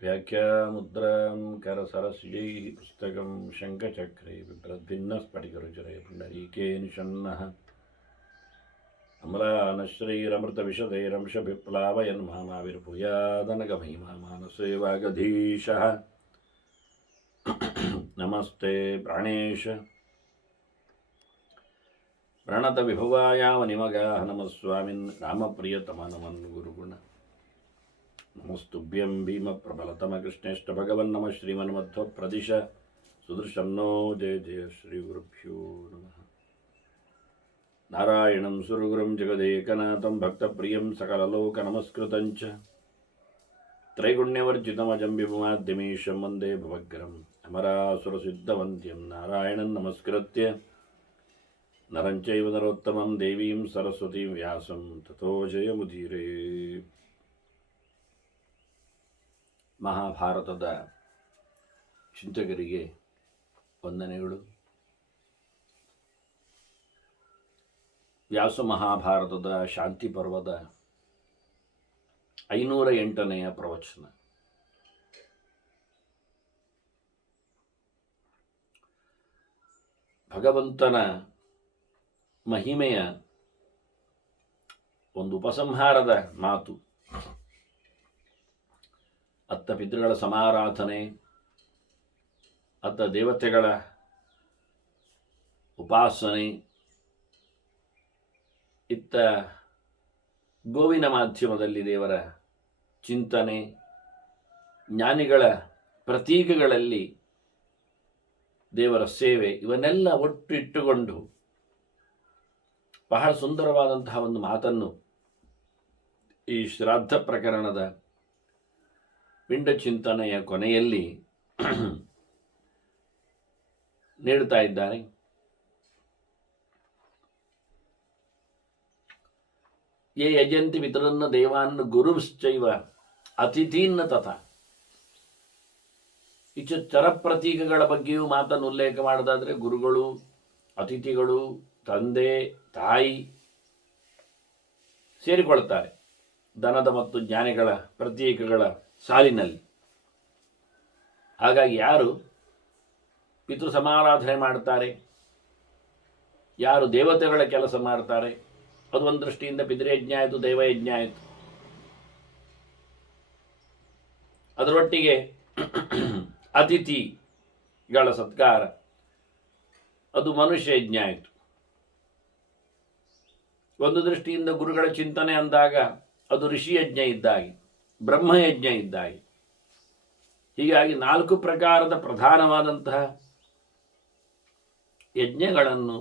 ವ್ಯಾಖ್ಯಾಮುದ್ರಾಂ ಕರಸರಸ್ಯೈಃ ಪುಸ್ತಕಂ ಶಂಖಚಕ್ರೈ ಬಿಭ್ರದ್ಭಿನ್ನಸ್ಫಟಿಕರುಚಿರೈ ಪುಂಡರೀಕೇ ನಿಷನ್ನಃ ಅಮ್ಲಾನಶ್ರೈರಮೃತವಿಶದೈರಂಶಭಿಪ್ಲಾವಯನ್ ಮಾಮಾವಿರ್ಭೂಯಾದನಗಮಹಿಮಾ ಮಾನಸೇ ವಾಗಧೀಶಃ ನಮಸ್ತೆ ಪ್ರಾಣೇಶ ಪ್ರಣತವಿಭುವಾಯಾವನಿಮಗಾಃ ನಮಃ ಸ್ವಾಮಿನ್ ರಾಮಪ್ರಿಯತಮ ನಮನ್ ಗುರುಗುಣ ನಮಸ್ತುಭ್ಯಂ ಭೀಮಪ್ರಬಲತಮಕೃಷ್ಣೇಷ್ಟ ಭಗವನ್ನಮ ಶ್ರೀಮನ್ಮಧ್ವ ಪ್ರದಿಶ ಸುದೃಶನ್ನೋ ಜಯ ಜಯ ಶ್ರೀ ಗುರುಭ್ಯೋ ನಮಃ. ನಾರಾಯಣಂ ಸುರಗುರುಂ ಜಗದೇಕನಾಥಂ ಭಕ್ತಪ್ರಿಯಂ ಸಕಲಲೋಕನಮಸ್ಕೃತಂಚ ತ್ರೈಗುಣ್ಯವರ್ಜಿತಮಜಂ ವಿಭುಮಾದ್ಯಮೀಶಂ ವಂದೇ ಭವಗ್ರಂ ಅಮರಾಸುರಸಿದ್ಧವಂದ್ಯಂ ನಾರಾಯಣಂ ನಮಸ್ಕೃತ್ಯ ನರಂಚೈವ ನರೋತ್ತಮಂ ದೇವೀಂ ಸರಸ್ವತೀಂ ವ್ಯಾಸಂ ತಥೋ ಜಯಮುದೀರೇ. ಮಹಾಭಾರತದ ಚಿಂತಕರಿಗೆ ವಂದನೆಗಳು. ವ್ಯಾಸ ಮಹಾಭಾರತದ ಶಾಂತಿ ಪರ್ವದ 508ನೇ ಪ್ರವಚನ. ಭಗವಂತನ ಮಹಿಮೆಯ ಒಂದು ಉಪಸಂಹಾರದ ಮಾತು. ಅತ್ತ ಪಿತೃಗಳ ಸಮಾರಾಧನೆ, ಅತ್ತ ದೇವತೆಗಳ ಉಪಾಸನೆ, ಇತ್ತ ಗೋವಿನ ಮಾಧ್ಯಮದಲ್ಲಿ ದೇವರ ಚಿಂತನೆ, ಜ್ಞಾನಿಗಳ ಪ್ರತೀಕಗಳಲ್ಲಿ ದೇವರ ಸೇವೆ, ಇವನ್ನೆಲ್ಲ ಒಟ್ಟು ಇಟ್ಟುಕೊಂಡು ಬಹಳ ಸುಂದರವಾದಂತಹ ಒಂದು ಮಾತನ್ನು ಈ ಶ್ರಾದ್ದ ಪ್ರಕರಣದ ಪಿಂಡ ಚಿಂತನೆಯ ಕೊನೆಯಲ್ಲಿ ನೀಡುತ್ತಾ ಇದ್ದಾರೆ. ಯೇ ಯಜಂತಿ ಪಿತರನ್ನ ದೇವಾನ್ನ ಗುರುಶ್ಚೈವ ಅತಿಥೀನ್ನ ತಥಾ. ಈಚೆ ಚರಪ್ರತೀಕಗಳ ಬಗ್ಗೆಯೂ ಮಾತನ್ನು ಉಲ್ಲೇಖ ಮಾಡೋದಾದರೆ ಗುರುಗಳು, ಅತಿಥಿಗಳು, ತಂದೆ, ತಾಯಿ ಸೇರಿಕೊಳ್ತಾರೆ ದನದ ಮತ್ತು ಜ್ಞಾನಿಗಳ ಪ್ರತೀಕಗಳ ಸಾಲಿನಲ್ಲಿ. ಹಾಗಾಗಿ ಯಾರು ಪಿತೃ ಸಮಾರಾಧನೆ ಮಾಡ್ತಾರೆ, ಯಾರು ದೇವತೆಗಳ ಕೆಲಸ ಮಾಡ್ತಾರೆ, ಅದು ಒಂದು ದೃಷ್ಟಿಯಿಂದ ಪಿತೃಯಜ್ಞ ಆಯಿತು, ದೈವಯಜ್ಞ ಆಯಿತು. ಅದರೊಟ್ಟಿಗೆ ಅತಿಥಿಗಳ ಸತ್ಕಾರ, ಅದು ಮನುಷ್ಯ ಯಜ್ಞ ಆಯಿತು. ಒಂದು ದೃಷ್ಟಿಯಿಂದ ಗುರುಗಳ ಚಿಂತನೆ ಅಂದಾಗ ಅದು ಋಷಿಯಜ್ಞ ಇದ್ದಾಗಿ, ಬ್ರಹ್ಮಯಜ್ಞ ಇದ್ದಾಗಿ. ಹೀಗಾಗಿ 4 ಪ್ರಕಾರದ ಪ್ರಧಾನವಾದಂತಹ ಯಜ್ಞಗಳನ್ನು,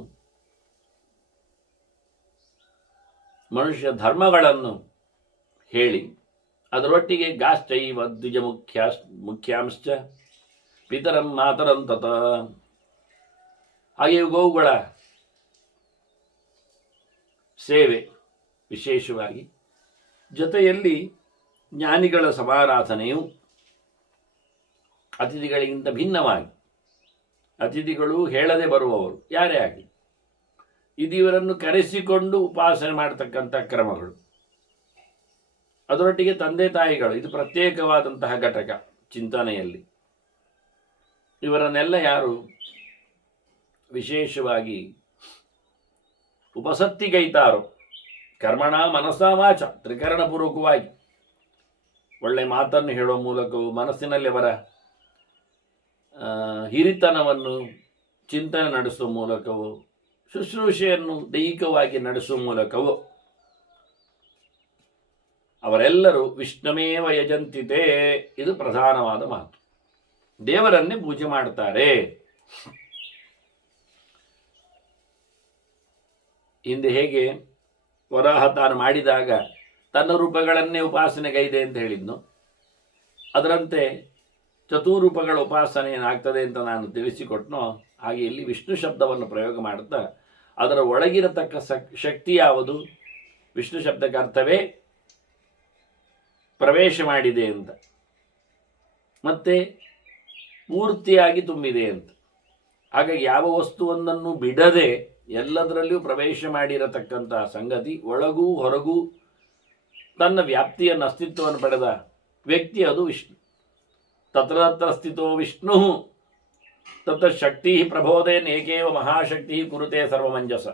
ಮನುಷ್ಯ ಧರ್ಮಗಳನ್ನು ಹೇಳಿ ಅದರೊಟ್ಟಿಗೆ ಗಾಶ್ಚೈವ ದ್ವಿಜ ಮುಖ್ಯಾಂಶ್ಚ ಪಿತರಂ ಮಾತರಂ ತತ. ಹಾಗೆಯೇ ಗೋವುಗಳ ಸೇವೆ ವಿಶೇಷವಾಗಿ, ಜೊತೆಯಲ್ಲಿ ಜ್ಞಾನಿಗಳ ಸಮಾರಾಧನೆಯು ಅತಿಥಿಗಳಿಗಿಂತ ಭಿನ್ನವಾಗಿ, ಅತಿಥಿಗಳು ಹೇಳದೆ ಬರುವವರು ಯಾರೇ ಆಗಲಿ, ಇದು ಇವರನ್ನು ಕರೆಸಿಕೊಂಡು ಉಪಾಸನೆ ಮಾಡತಕ್ಕಂಥ ಕ್ರಮಗಳು. ಅದರೊಟ್ಟಿಗೆ ತಂದೆ ತಾಯಿಗಳು, ಇದು ಪ್ರತ್ಯೇಕವಾದಂತಹ ಘಟಕ ಚಿಂತನೆಯಲ್ಲಿ. ಇವರನ್ನೆಲ್ಲ ಯಾರು ವಿಶೇಷವಾಗಿ ಉಪಸತ್ತಿಗೈತಾರೋ, ಕರ್ಮಣ ಮನಸ ವಾಚ ತ್ರಿಕರಣಪೂರ್ವಕವಾಗಿ ಒಳ್ಳೆ ಮಾತನ್ನು ಹೇಳುವ ಮೂಲಕವೂ, ಮನಸ್ಸಿನಲ್ಲಿ ಅವರ ಹಿರಿತನವನ್ನು ಚಿಂತನೆ ನಡೆಸುವ ಮೂಲಕವೂ, ಶುಶ್ರೂಷೆಯನ್ನು ದೈಹಿಕವಾಗಿ ನಡೆಸುವ ಮೂಲಕವೂ ಅವರೆಲ್ಲರೂ ವಿಷ್ಣುಮೇವ ಯಜಂತಿತೆ. ಇದು ಪ್ರಧಾನವಾದ ಮಾತು. ದೇವರನ್ನೇ ಪೂಜೆ ಮಾಡ್ತಾರೆ. ಹಿಂದೆ ಹೇಗೆ ವರಾಹ ತಾನು ಮಾಡಿದಾಗ ತನ್ನ ರೂಪಗಳನ್ನೇ ಉಪಾಸನೆಗೈದೆ ಅಂತ ಹೇಳಿದ್ನು, ಅದರಂತೆ ಚತುರೂಪಗಳ ಉಪಾಸನೆ ಏನಾಗ್ತದೆ ಅಂತ ನಾನು ತಿಳಿಸಿಕೊಟ್ನೋ, ಹಾಗೆ ಇಲ್ಲಿ ವಿಷ್ಣು ಶಬ್ದವನ್ನು ಪ್ರಯೋಗ ಮಾಡುತ್ತಾ ಅದರ ಒಳಗಿರತಕ್ಕ ಶಕ್ತಿ ಯಾವುದು, ವಿಷ್ಣು ಶಬ್ದಕ್ಕೆ ಅರ್ಥವೇ ಪ್ರವೇಶ ಮಾಡಿದೆ ಅಂತ, ಮತ್ತೆ ಪೂರ್ತಿಯಾಗಿ ತುಂಬಿದೆ ಅಂತ. ಹಾಗಾಗಿ ಯಾವ ವಸ್ತುವೊಂದನ್ನು ಬಿಡದೆ ಎಲ್ಲದರಲ್ಲಿಯೂ ಪ್ರವೇಶ ಮಾಡಿರತಕ್ಕಂತಹ ಸಂಗತಿ, ಒಳಗೂ ಹೊರಗೂ ತನ್ನ ವ್ಯಾಪ್ತಿಯನ್ನು ಅಸ್ತಿತ್ವವನ್ನು ಪಡೆದ ವ್ಯಕ್ತಿ ಅದು ವಿಷ್ಣು. ತತ್ರ ತತ್ರ ಸ್ಥಿತೋ ವಿಷ್ಣು ತತ್ರ ಶಕ್ತಿ ಪ್ರಬೋಧೇನ್ ಏಕೇವ ಮಹಾಶಕ್ತಿ ಕುರುತೆ ಸರ್ವಮಂಜಸ.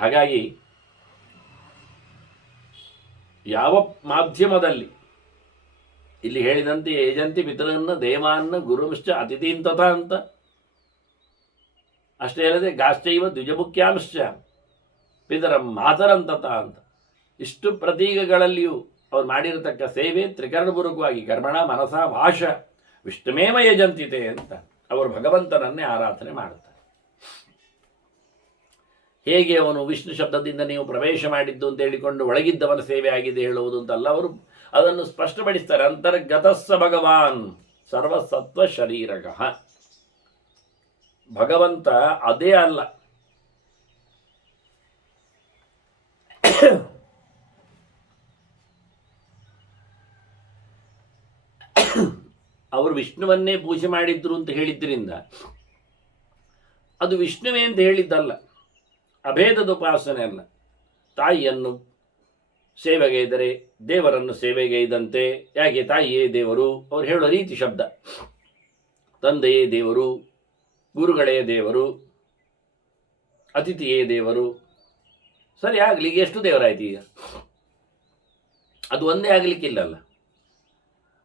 ಹಾಗಾಗಿ ಯಾವ ಮಾಧ್ಯಮದಲ್ಲಿ ಇಲ್ಲಿ ಹೇಳಿದಂತೆ ಯಜಂತಿ ಪಿತರನ್ನ ದೇವಾನ್ನ ಗುರುಂಶ್ಚ ಅತಿಥೀಂತತ ಅಂತ, ಅಷ್ಟೇ ಅಲ್ಲದೆ ಗಾಶ್ಚೈವ ದ್ವಿಜಮುಖ್ಯಾಂಶ್ಚ ಪಿತರಂ ಮಾತರಂತತ ಅಂತ, ಇಷ್ಟು ಪ್ರತೀಕಗಳಲ್ಲಿಯೂ ಅವ್ರು ಮಾಡಿರತಕ್ಕ ಸೇವೆ ತ್ರಿಕರಣಪೂರ್ವಕವಾಗಿ ಕರ್ಮಣ ಮನಸ ಭಾಷ ವಿಷ್ಣುಮೇವ ಯಜಂತಿತೆ ಅಂತ ಅವರು ಭಗವಂತನನ್ನೇ ಆರಾಧನೆ ಮಾಡುತ್ತಾರೆ. ಹೇಗೆ ಅವನು ವಿಷ್ಣು ಶಬ್ದದಿಂದ ನೀವು ಪ್ರವೇಶ ಮಾಡಿದ್ದು ಅಂತ ಹೇಳಿಕೊಂಡು ಒಳಗಿದ್ದವನ ಸೇವೆ ಆಗಿದೆ ಹೇಳುವುದು ಅಂತಲ್ಲ, ಅವರು ಅದನ್ನು ಸ್ಪಷ್ಟಪಡಿಸ್ತಾರೆ. ಅಂತರ್ಗತಸ್ಸ ಭಗವಾನ್ ಸರ್ವಸತ್ವ ಶರೀರಕ. ಭಗವಂತ ಅದೇ ಅಲ್ಲ, ಅವರು ವಿಷ್ಣುವನ್ನೇ ಪೂಜೆ ಮಾಡಿದ್ರು ಅಂತ ಹೇಳಿದ್ರಿಂದ ಅದು ವಿಷ್ಣುವೇ ಅಂತ ಹೇಳಿದ್ದಲ್ಲ, ಅಭೇದದ ಉಪಾಸನೆ ಅಲ್ಲ. ತಾಯಿಯನ್ನು ಸೇವೆಗೈದರೆ ದೇವರನ್ನು ಸೇವೆಗೈದಂತೆ. ಯಾಕೆ ತಾಯಿಯೇ ದೇವರು, ಅವ್ರು ಹೇಳೋ ರೀತಿ ಶಬ್ದ. ತಂದೆಯೇ ದೇವರು, ಗುರುಗಳೇ ದೇವರು, ಅತಿಥಿಯೇ ದೇವರು. ಸರಿ ಆಗಲಿ, ಈಗ ಎಷ್ಟು ದೇವರಾಯ್ತು? ಈಗ ಅದು ಒಂದೇ ಆಗಲಿಕ್ಕಿಲ್ಲಲ್ಲ.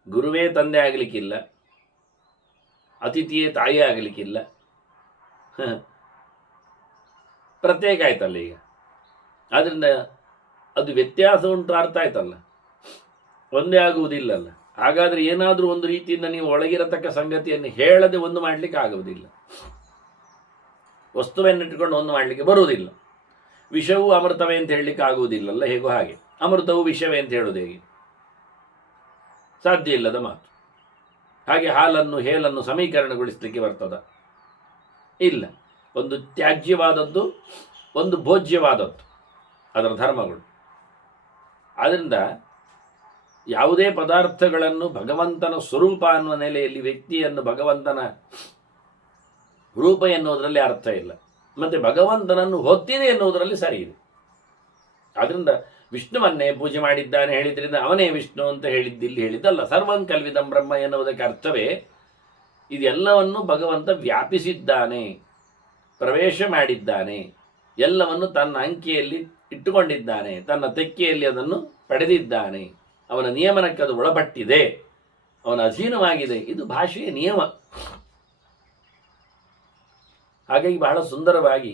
ಗುರುವೇ ತಂದೆ ಆಗಲಿಕ್ಕಿಲ್ಲ, ಅತಿಥಿಯೇ ತಾಯಿ ಆಗಲಿಕ್ಕಿಲ್ಲ, ಪ್ರತ್ಯೇಕ ಆಯ್ತಲ್ಲ ಈಗ. ಆದ್ದರಿಂದ ಅದು ವ್ಯತ್ಯಾಸ ಉಂಟು, ಅರ್ಥ ಆಯ್ತಲ್ಲ, ಒಂದೇ ಆಗುವುದಿಲ್ಲಲ್ಲ. ಹಾಗಾದರೆ ಏನಾದರೂ ಒಂದು ರೀತಿಯಿಂದ ನೀವು ಒಳಗಿರತಕ್ಕ ಸಂಗತಿಯನ್ನು ಹೇಳದೆ ಒಂದು ಮಾಡಲಿಕ್ಕೆ ಆಗುವುದಿಲ್ಲ, ವಸ್ತುವನ್ನಿಟ್ಟುಕೊಂಡು ಒಂದು ಮಾಡಲಿಕ್ಕೆ ಬರುವುದಿಲ್ಲ. ವಿಷವೂ ಅಮೃತವೇ ಅಂತ ಹೇಳಲಿಕ್ಕೆ ಆಗುವುದಿಲ್ಲಲ್ಲ, ಹೇಗೋ ಹಾಗೆ ಅಮೃತವು ವಿಷವೇ ಅಂತ ಹೇಳೋದು ಹೇಗೆ? ಸಾಧ್ಯ ಇಲ್ಲದ ಮಾತು. ಹಾಗೆ ಹಾಲನ್ನು ಹೇಲನ್ನು ಸಮೀಕರಣಗೊಳಿಸಲಿಕ್ಕೆ ಬರ್ತದ? ಇಲ್ಲ. ಒಂದು ತ್ಯಾಜ್ಯವಾದದ್ದು, ಒಂದು ಭೋಜ್ಯವಾದದ್ದು, ಅದರ ಧರ್ಮಗಳು. ಆದ್ದರಿಂದ ಯಾವುದೇ ಪದಾರ್ಥಗಳನ್ನು ಭಗವಂತನ ಸ್ವರೂಪ ಅನ್ನುವ ನೆಲೆಯಲ್ಲಿ ವ್ಯಕ್ತಿಯನ್ನು ಭಗವಂತನ ರೂಪ ಎನ್ನುವುದರಲ್ಲಿ ಅರ್ಥ ಇಲ್ಲ, ಮತ್ತು ಭಗವಂತನನ್ನು ಹೊತ್ತಿದೆ ಎನ್ನುವುದರಲ್ಲಿ ಸರಿ ಇದೆ. ಆದ್ದರಿಂದ ವಿಷ್ಣುವನ್ನೇ ಪೂಜೆ ಮಾಡಿದ್ದಾನೆ ಹೇಳಿದ್ರಿಂದ ಅವನೇ ವಿಷ್ಣು ಅಂತ ಹೇಳಿದ್ದಿಲ್ಲಿ ಹೇಳಿದ್ದಲ್ಲ. ಸರ್ವಂ ಕಲ್ವಿದಂ ಬ್ರಹ್ಮ ಎನ್ನುವುದಕ್ಕೆ ಅರ್ಥವೇ ಇದೆಲ್ಲವನ್ನು ಭಗವಂತ ವ್ಯಾಪಿಸಿದ್ದಾನೆ, ಪ್ರವೇಶ ಮಾಡಿದ್ದಾನೆ, ಎಲ್ಲವನ್ನು ತನ್ನ ಅಂಕಿಯಲ್ಲಿ ಇಟ್ಟುಕೊಂಡಿದ್ದಾನೆ, ತನ್ನ ತೆಕ್ಕೆಯಲ್ಲಿ ಅದನ್ನು ಪಡೆದಿದ್ದಾನೆ, ಅವನ ನಿಯಮನಕ್ಕೆ ಅದು ಒಳಪಟ್ಟಿದೆ, ಅವನ ಅಧೀನವಾಗಿದೆ. ಇದು ಭಾಷೆಯ ನಿಯಮ. ಹಾಗಾಗಿ ಬಹಳ ಸುಂದರವಾಗಿ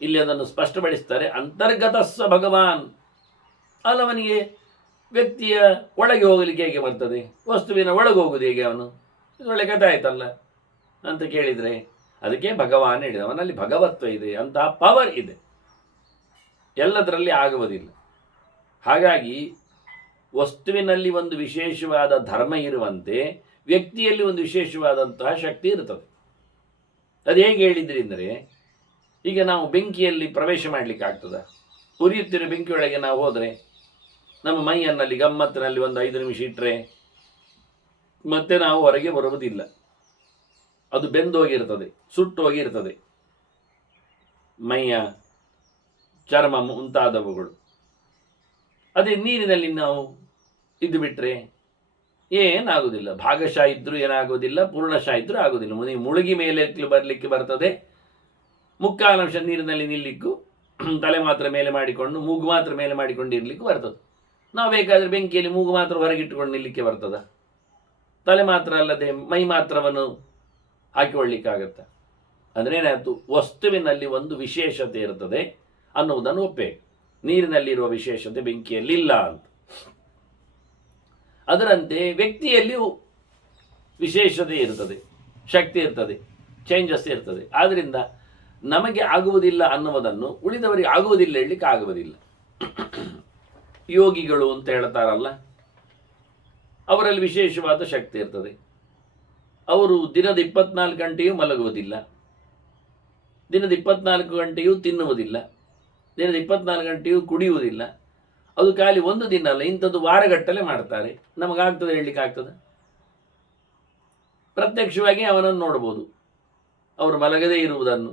ಇಲ್ಲಿ ಅದನ್ನು ಸ್ಪಷ್ಟಪಡಿಸ್ತಾರೆ. ಅಂತರ್ಗತಸ್ಸ ಭಗವಾನ್. ಅಲ್ಲವನಿಗೆ ವ್ಯಕ್ತಿಯ ಒಳಗೆ ಹೋಗಲಿಕ್ಕೆ ಹೇಗೆ ಬರ್ತದೆ? ವಸ್ತುವಿನ ಒಳಗೆ ಹೋಗುದು ಹೇಗೆ ಅವನು? ಇದು ಒಳ್ಳೆ ಕಥೆ ಆಯ್ತಲ್ಲ ಅಂತ ಕೇಳಿದರೆ ಅದಕ್ಕೆ ಭಗವಾನ್ ಹೇಳಿದ, ಅವನಲ್ಲಿ ಭಗವತ್ವ ಇದೆ, ಅಂತಹ ಪವರ್ ಇದೆ, ಎಲ್ಲದರಲ್ಲಿ ಆಗುವುದಿಲ್ಲ. ಹಾಗಾಗಿ ವಸ್ತುವಿನಲ್ಲಿ ಒಂದು ವಿಶೇಷವಾದ ಧರ್ಮ ಇರುವಂತೆ ವ್ಯಕ್ತಿಯಲ್ಲಿ ಒಂದು ವಿಶೇಷವಾದಂತಹ ಶಕ್ತಿ ಇರುತ್ತದೆ. ಅದು ಹೇಗೆ ಹೇಳಿದ್ರಿ ಅಂದರೆ, ಈಗ ನಾವು ಬೆಂಕಿಯಲ್ಲಿ ಪ್ರವೇಶ ಮಾಡಲಿಕ್ಕೆ ಆಗ್ತದೆ? ಉರಿಯುತ್ತಿರೋ ಬೆಂಕಿಯೊಳಗೆ ನಾವು ಹೋದರೆ ನಮ್ಮ ಮೈಯನ್ನಲ್ಲಿ ಗಮ್ಮತ್ತಿನಲ್ಲಿ ಒಂದು 5 ನಿಮಿಷ ಇಟ್ಟರೆ ಮತ್ತೆ ನಾವು ಹೊರಗೆ ಬರುವುದಿಲ್ಲ. ಅದು ಬೆಂದೋಗಿರ್ತದೆ, ಸುಟ್ಟು ಹೋಗಿರ್ತದೆ, ಮೈಯ ಚರ್ಮ ಮುಂತಾದವುಗಳು. ಅದೇ ನೀರಿನಲ್ಲಿ ನಾವು ಇದು ಬಿಟ್ಟರೆ ಏನಾಗುವುದಿಲ್ಲ. ಭಾಗಶಃ ಇದ್ದರೂ ಏನಾಗುವುದಿಲ್ಲ, ಪೂರ್ಣಶಃ ಇದ್ದರೂ ಆಗುವುದಿಲ್ಲ. ನೀವು ಮುಳುಗಿ ಮೇಲೆ ಬರಲಿಕ್ಕೆ ಬರ್ತದೆ, ಮುಕ್ಕಾಲಂಶ ನೀರಿನಲ್ಲಿ ನಿಲ್ಲಿಕ್ಕೂ ತಲೆ ಮಾತ್ರ ಮೇಲೆ ಮಾಡಿಕೊಂಡು ಮೂಗು ಮಾತ್ರ ಮೇಲೆ ಮಾಡಿಕೊಂಡು ಇರಲಿಕ್ಕೆ ಬರ್ತದೆ. ನಾವು ಬೇಕಾದರೆ ಬೆಂಕಿಯಲ್ಲಿ ಮೂಗು ಮಾತ್ರ ಹೊರಗಿಟ್ಟುಕೊಂಡು ನಿಲ್ಲಕ್ಕೆ ಬರ್ತದ? ತಲೆ ಮಾತ್ರ ಅಲ್ಲದೆ ಮೈ ಮಾತ್ರವನ್ನು ಹಾಕಿಕೊಳ್ಳಿಕ್ಕಾಗತ್ತೆ? ಅಂದರೆ ಏನಾಯಿತು? ವಸ್ತುವಿನಲ್ಲಿ ಒಂದು ವಿಶೇಷತೆ ಇರ್ತದೆ ಅನ್ನುವುದನ್ನು ಒಪ್ಪಬೇಕು. ನೀರಿನಲ್ಲಿರುವ ವಿಶೇಷತೆ ಬೆಂಕಿಯಲ್ಲಿಲ್ಲ ಅಂತ. ಅದರಂತೆ ವ್ಯಕ್ತಿಯಲ್ಲಿಯೂ ವಿಶೇಷತೆ ಇರ್ತದೆ, ಶಕ್ತಿ ಇರ್ತದೆ, ಚೇಂಜಸ್ ಇರ್ತದೆ. ಆದ್ದರಿಂದ ನಮಗೆ ಆಗುವುದಿಲ್ಲ ಅನ್ನುವುದನ್ನು ಉಳಿದವರಿಗೆ ಆಗುವುದಿಲ್ಲ ಹೇಳಲಿಕ್ಕೆ ಆಗುವುದಿಲ್ಲ. ಯೋಗಿಗಳು ಅಂತ ಹೇಳ್ತಾರಲ್ಲ, ಅವರಲ್ಲಿ ವಿಶೇಷವಾದ ಶಕ್ತಿ ಇರ್ತದೆ. ಅವರು ದಿನದ 24 ಗಂಟೆಯೂ ಮಲಗುವುದಿಲ್ಲ, ದಿನದ 24 ಗಂಟೆಯೂ ತಿನ್ನುವುದಿಲ್ಲ, ದಿನದ 24 ಗಂಟೆಯೂ ಕುಡಿಯುವುದಿಲ್ಲ. ಅದು ಖಾಲಿ ಒಂದು ದಿನ ಅಲ್ಲ, ಇಂಥದ್ದು ವಾರಗಟ್ಟಲೆ ಮಾಡ್ತಾರೆ. ನಮಗಾಗ್ತದೆ ಹೇಳಲಿಕ್ಕೆ ಆಗ್ತದೆ? ಪ್ರತ್ಯಕ್ಷವಾಗಿ ಅವನನ್ನು ನೋಡ್ಬೋದು. ಅವರು ಮಲಗದೇ ಇರುವುದನ್ನು,